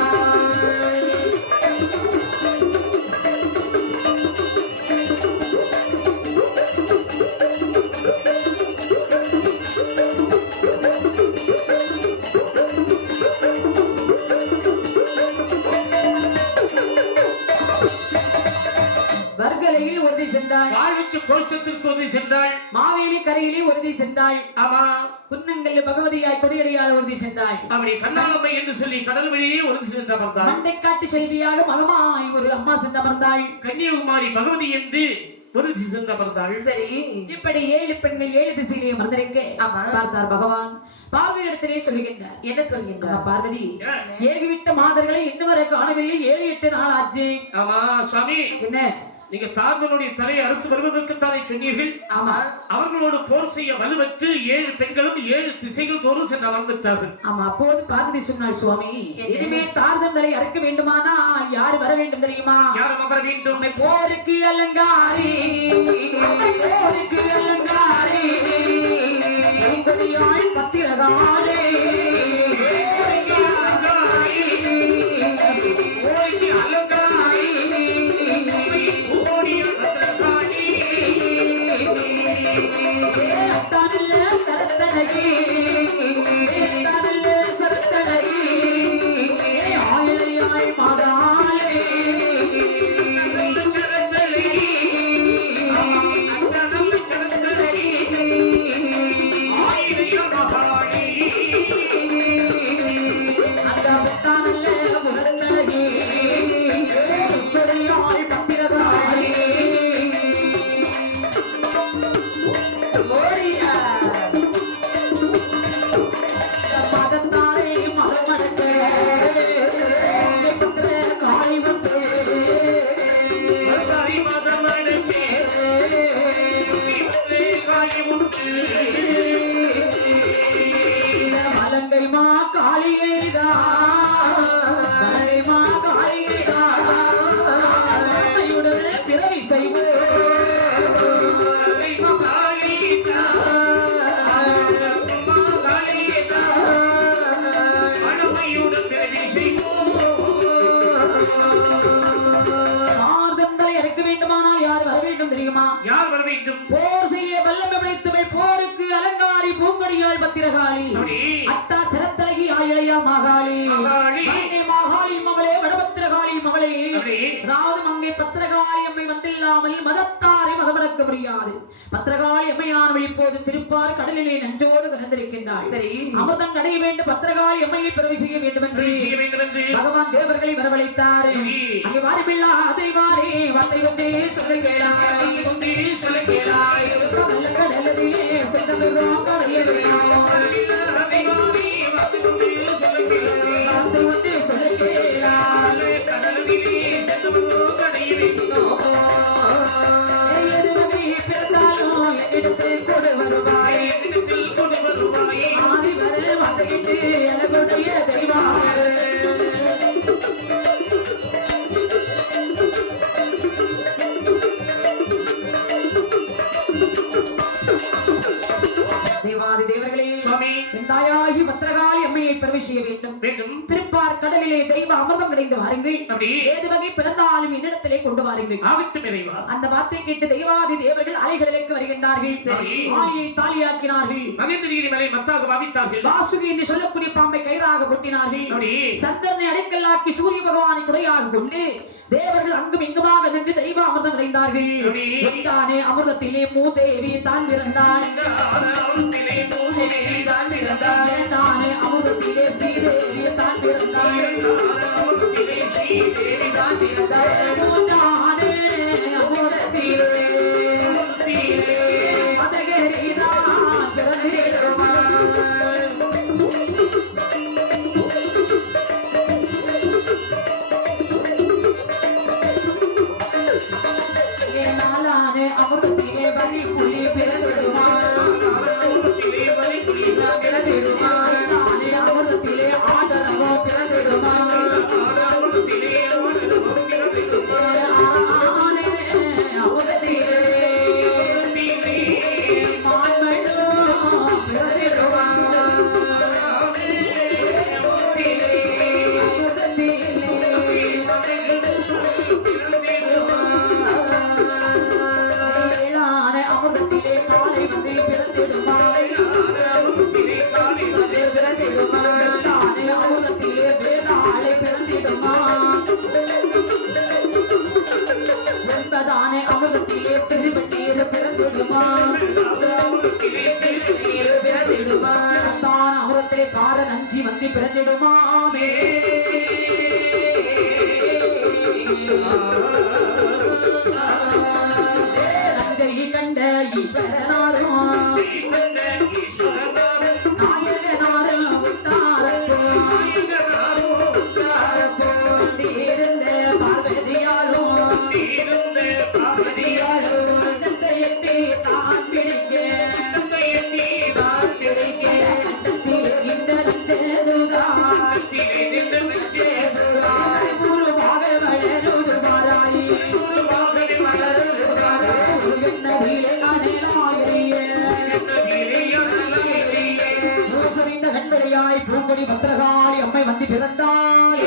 வர்க்கலையில் உறுதி சென்றாள். வாழ்வச்ச கோஷ்டத்திற்கு உறுதி சென்றாள். மாவேலி கரையிலே உறுதி சென்றாள். ஆமா புன்னங்கல் பகவதியாய் கொடியடையால் உறுதி சென்றாள். அப்படி கண்ணாலம்மை என்று சொல்லி கடல் வழியே உறுதி சென்று அமர்ந்தாள். மண்டை காட்டு செல்வியாக மகமாய் ஒரு அம்மா சென்று அமர்ந்தாள். கன்னியாகுமரி பகவதி என்று உறுதி சென்று அமர்ந்தாள். சரி இப்படி 7 பெண்கள் 7 திசையிலே அமர்ந்திருக்க பார்த்தார் பகவான். பார்வதியிடத்திலே சொல்லுகின்றார். என்ன சொல்கின்றார்? பார்வதி ஏகிவிட்ட மாதர்களை இன்னும் வரை காணவில்லை. 7-8 நாள் ஆச்சு. ஆமா சுவாமி. என்ன நீங்க தார்தனுடைய தலையை அறுத்து வருவதற்கு தானே சொன்னீர்கள்? ஆமா. அவர்களோடு போர் செய்ய வலுவற்று 7 பெண்களும் 7 திசைகள் தோறும் சென்று அமர்ந்துட்டார்கள். ஆமா. அப்போது பார்வதி சொன்னாள், சுவாமி இனிமேல் தார்தன் தலை அறுக்க வேண்டுமானால் யார் வர வேண்டும் தெரியுமா? யார் வர வேண்டும்? போருக்கு அலங்காரி போருக்கு அலங்காரி பத்திரகாலே சரத்தனகி சரத்தனகி ஆயிழையாய் மாதாலே மா காளிகைதான் கலைமா காளிகைதான் பிறவி செய்வோம் யார் வர வேண்டும்? போர் செய்ய வல்லமை படைத்தவள் போருக்கு அலங்காரி பூங்கொடியாள் பத்திரகாளி அத்தா சிரத்தலகி ஆயிழையா மாகாளி மாகாளி மகளே வடபத்திரகாளி மகளே அதாவது மங்கை பத்திரகாளி அம்மை வந்தில்லாமல் மதத்தாரை மதமறக்க முடியாது. பத்திரகாளி அம்மையானவள் இப்போது திருப்பார் கடலிலே நஞ்சோடு கலந்திருக்கின்றாள். சரி, அமிர்தம் கடைய வேண்டும், பத்திரகாளி அம்மையை பிறவி செய்ய வேண்டும் என்று பகவான் தேவர்களை வரவழைத்தார். அங்கே வாரிபில்லா அதை வாரே வார்த்தை கொண்டே சொல்லுகிறாய் சொல்லுகிறாய் கடலிலே சென்றோம் தாயாகி பத்திரகாளி அம்மையை பிறவி செய்ய வேண்டும். திருப்பார் கடலிலே தெய்வ அமிர்தம் கிடைந்து வாருங்கள். ஏது வகை பிறந்தாலும் என்னிடத்திலே கொண்டு வாருங்கள். அந்த வார்த்தை கேட்டு தெய்வாதி தேவர்கள் அலைகடலுக்கு வருகின்றார்கள். ஆலியை தாலியாக்கினார்கள். மகேந்திரகிரி மலை மத்தாக பாவித்தார்கள். வாசுகி என்று சொல்லக்கூடிய பாம்பை கயிறாக கொட்டினார்கள். சந்திரனை அடைக்கல்லாக்கி சூரிய பகவானை குடையாக கொண்டு தேவர்கள் அங்கும் இங்குமாக நின்று தெய்வ அமிர்தம் அடைந்தார்கள். அமிர்தத்திலே மூதேவி தான் பிறந்தாள். அமிர்தத்திலே சீதேவி தான் பிறந்தாள். நஞ்சி வந்து பிறந்திடுமாமே நஞ்சை கண்ட ஈஸ்வரனாரும் பூங்கொடி பத்திரகாளி அம்மை வந்து பிறந்தாள்.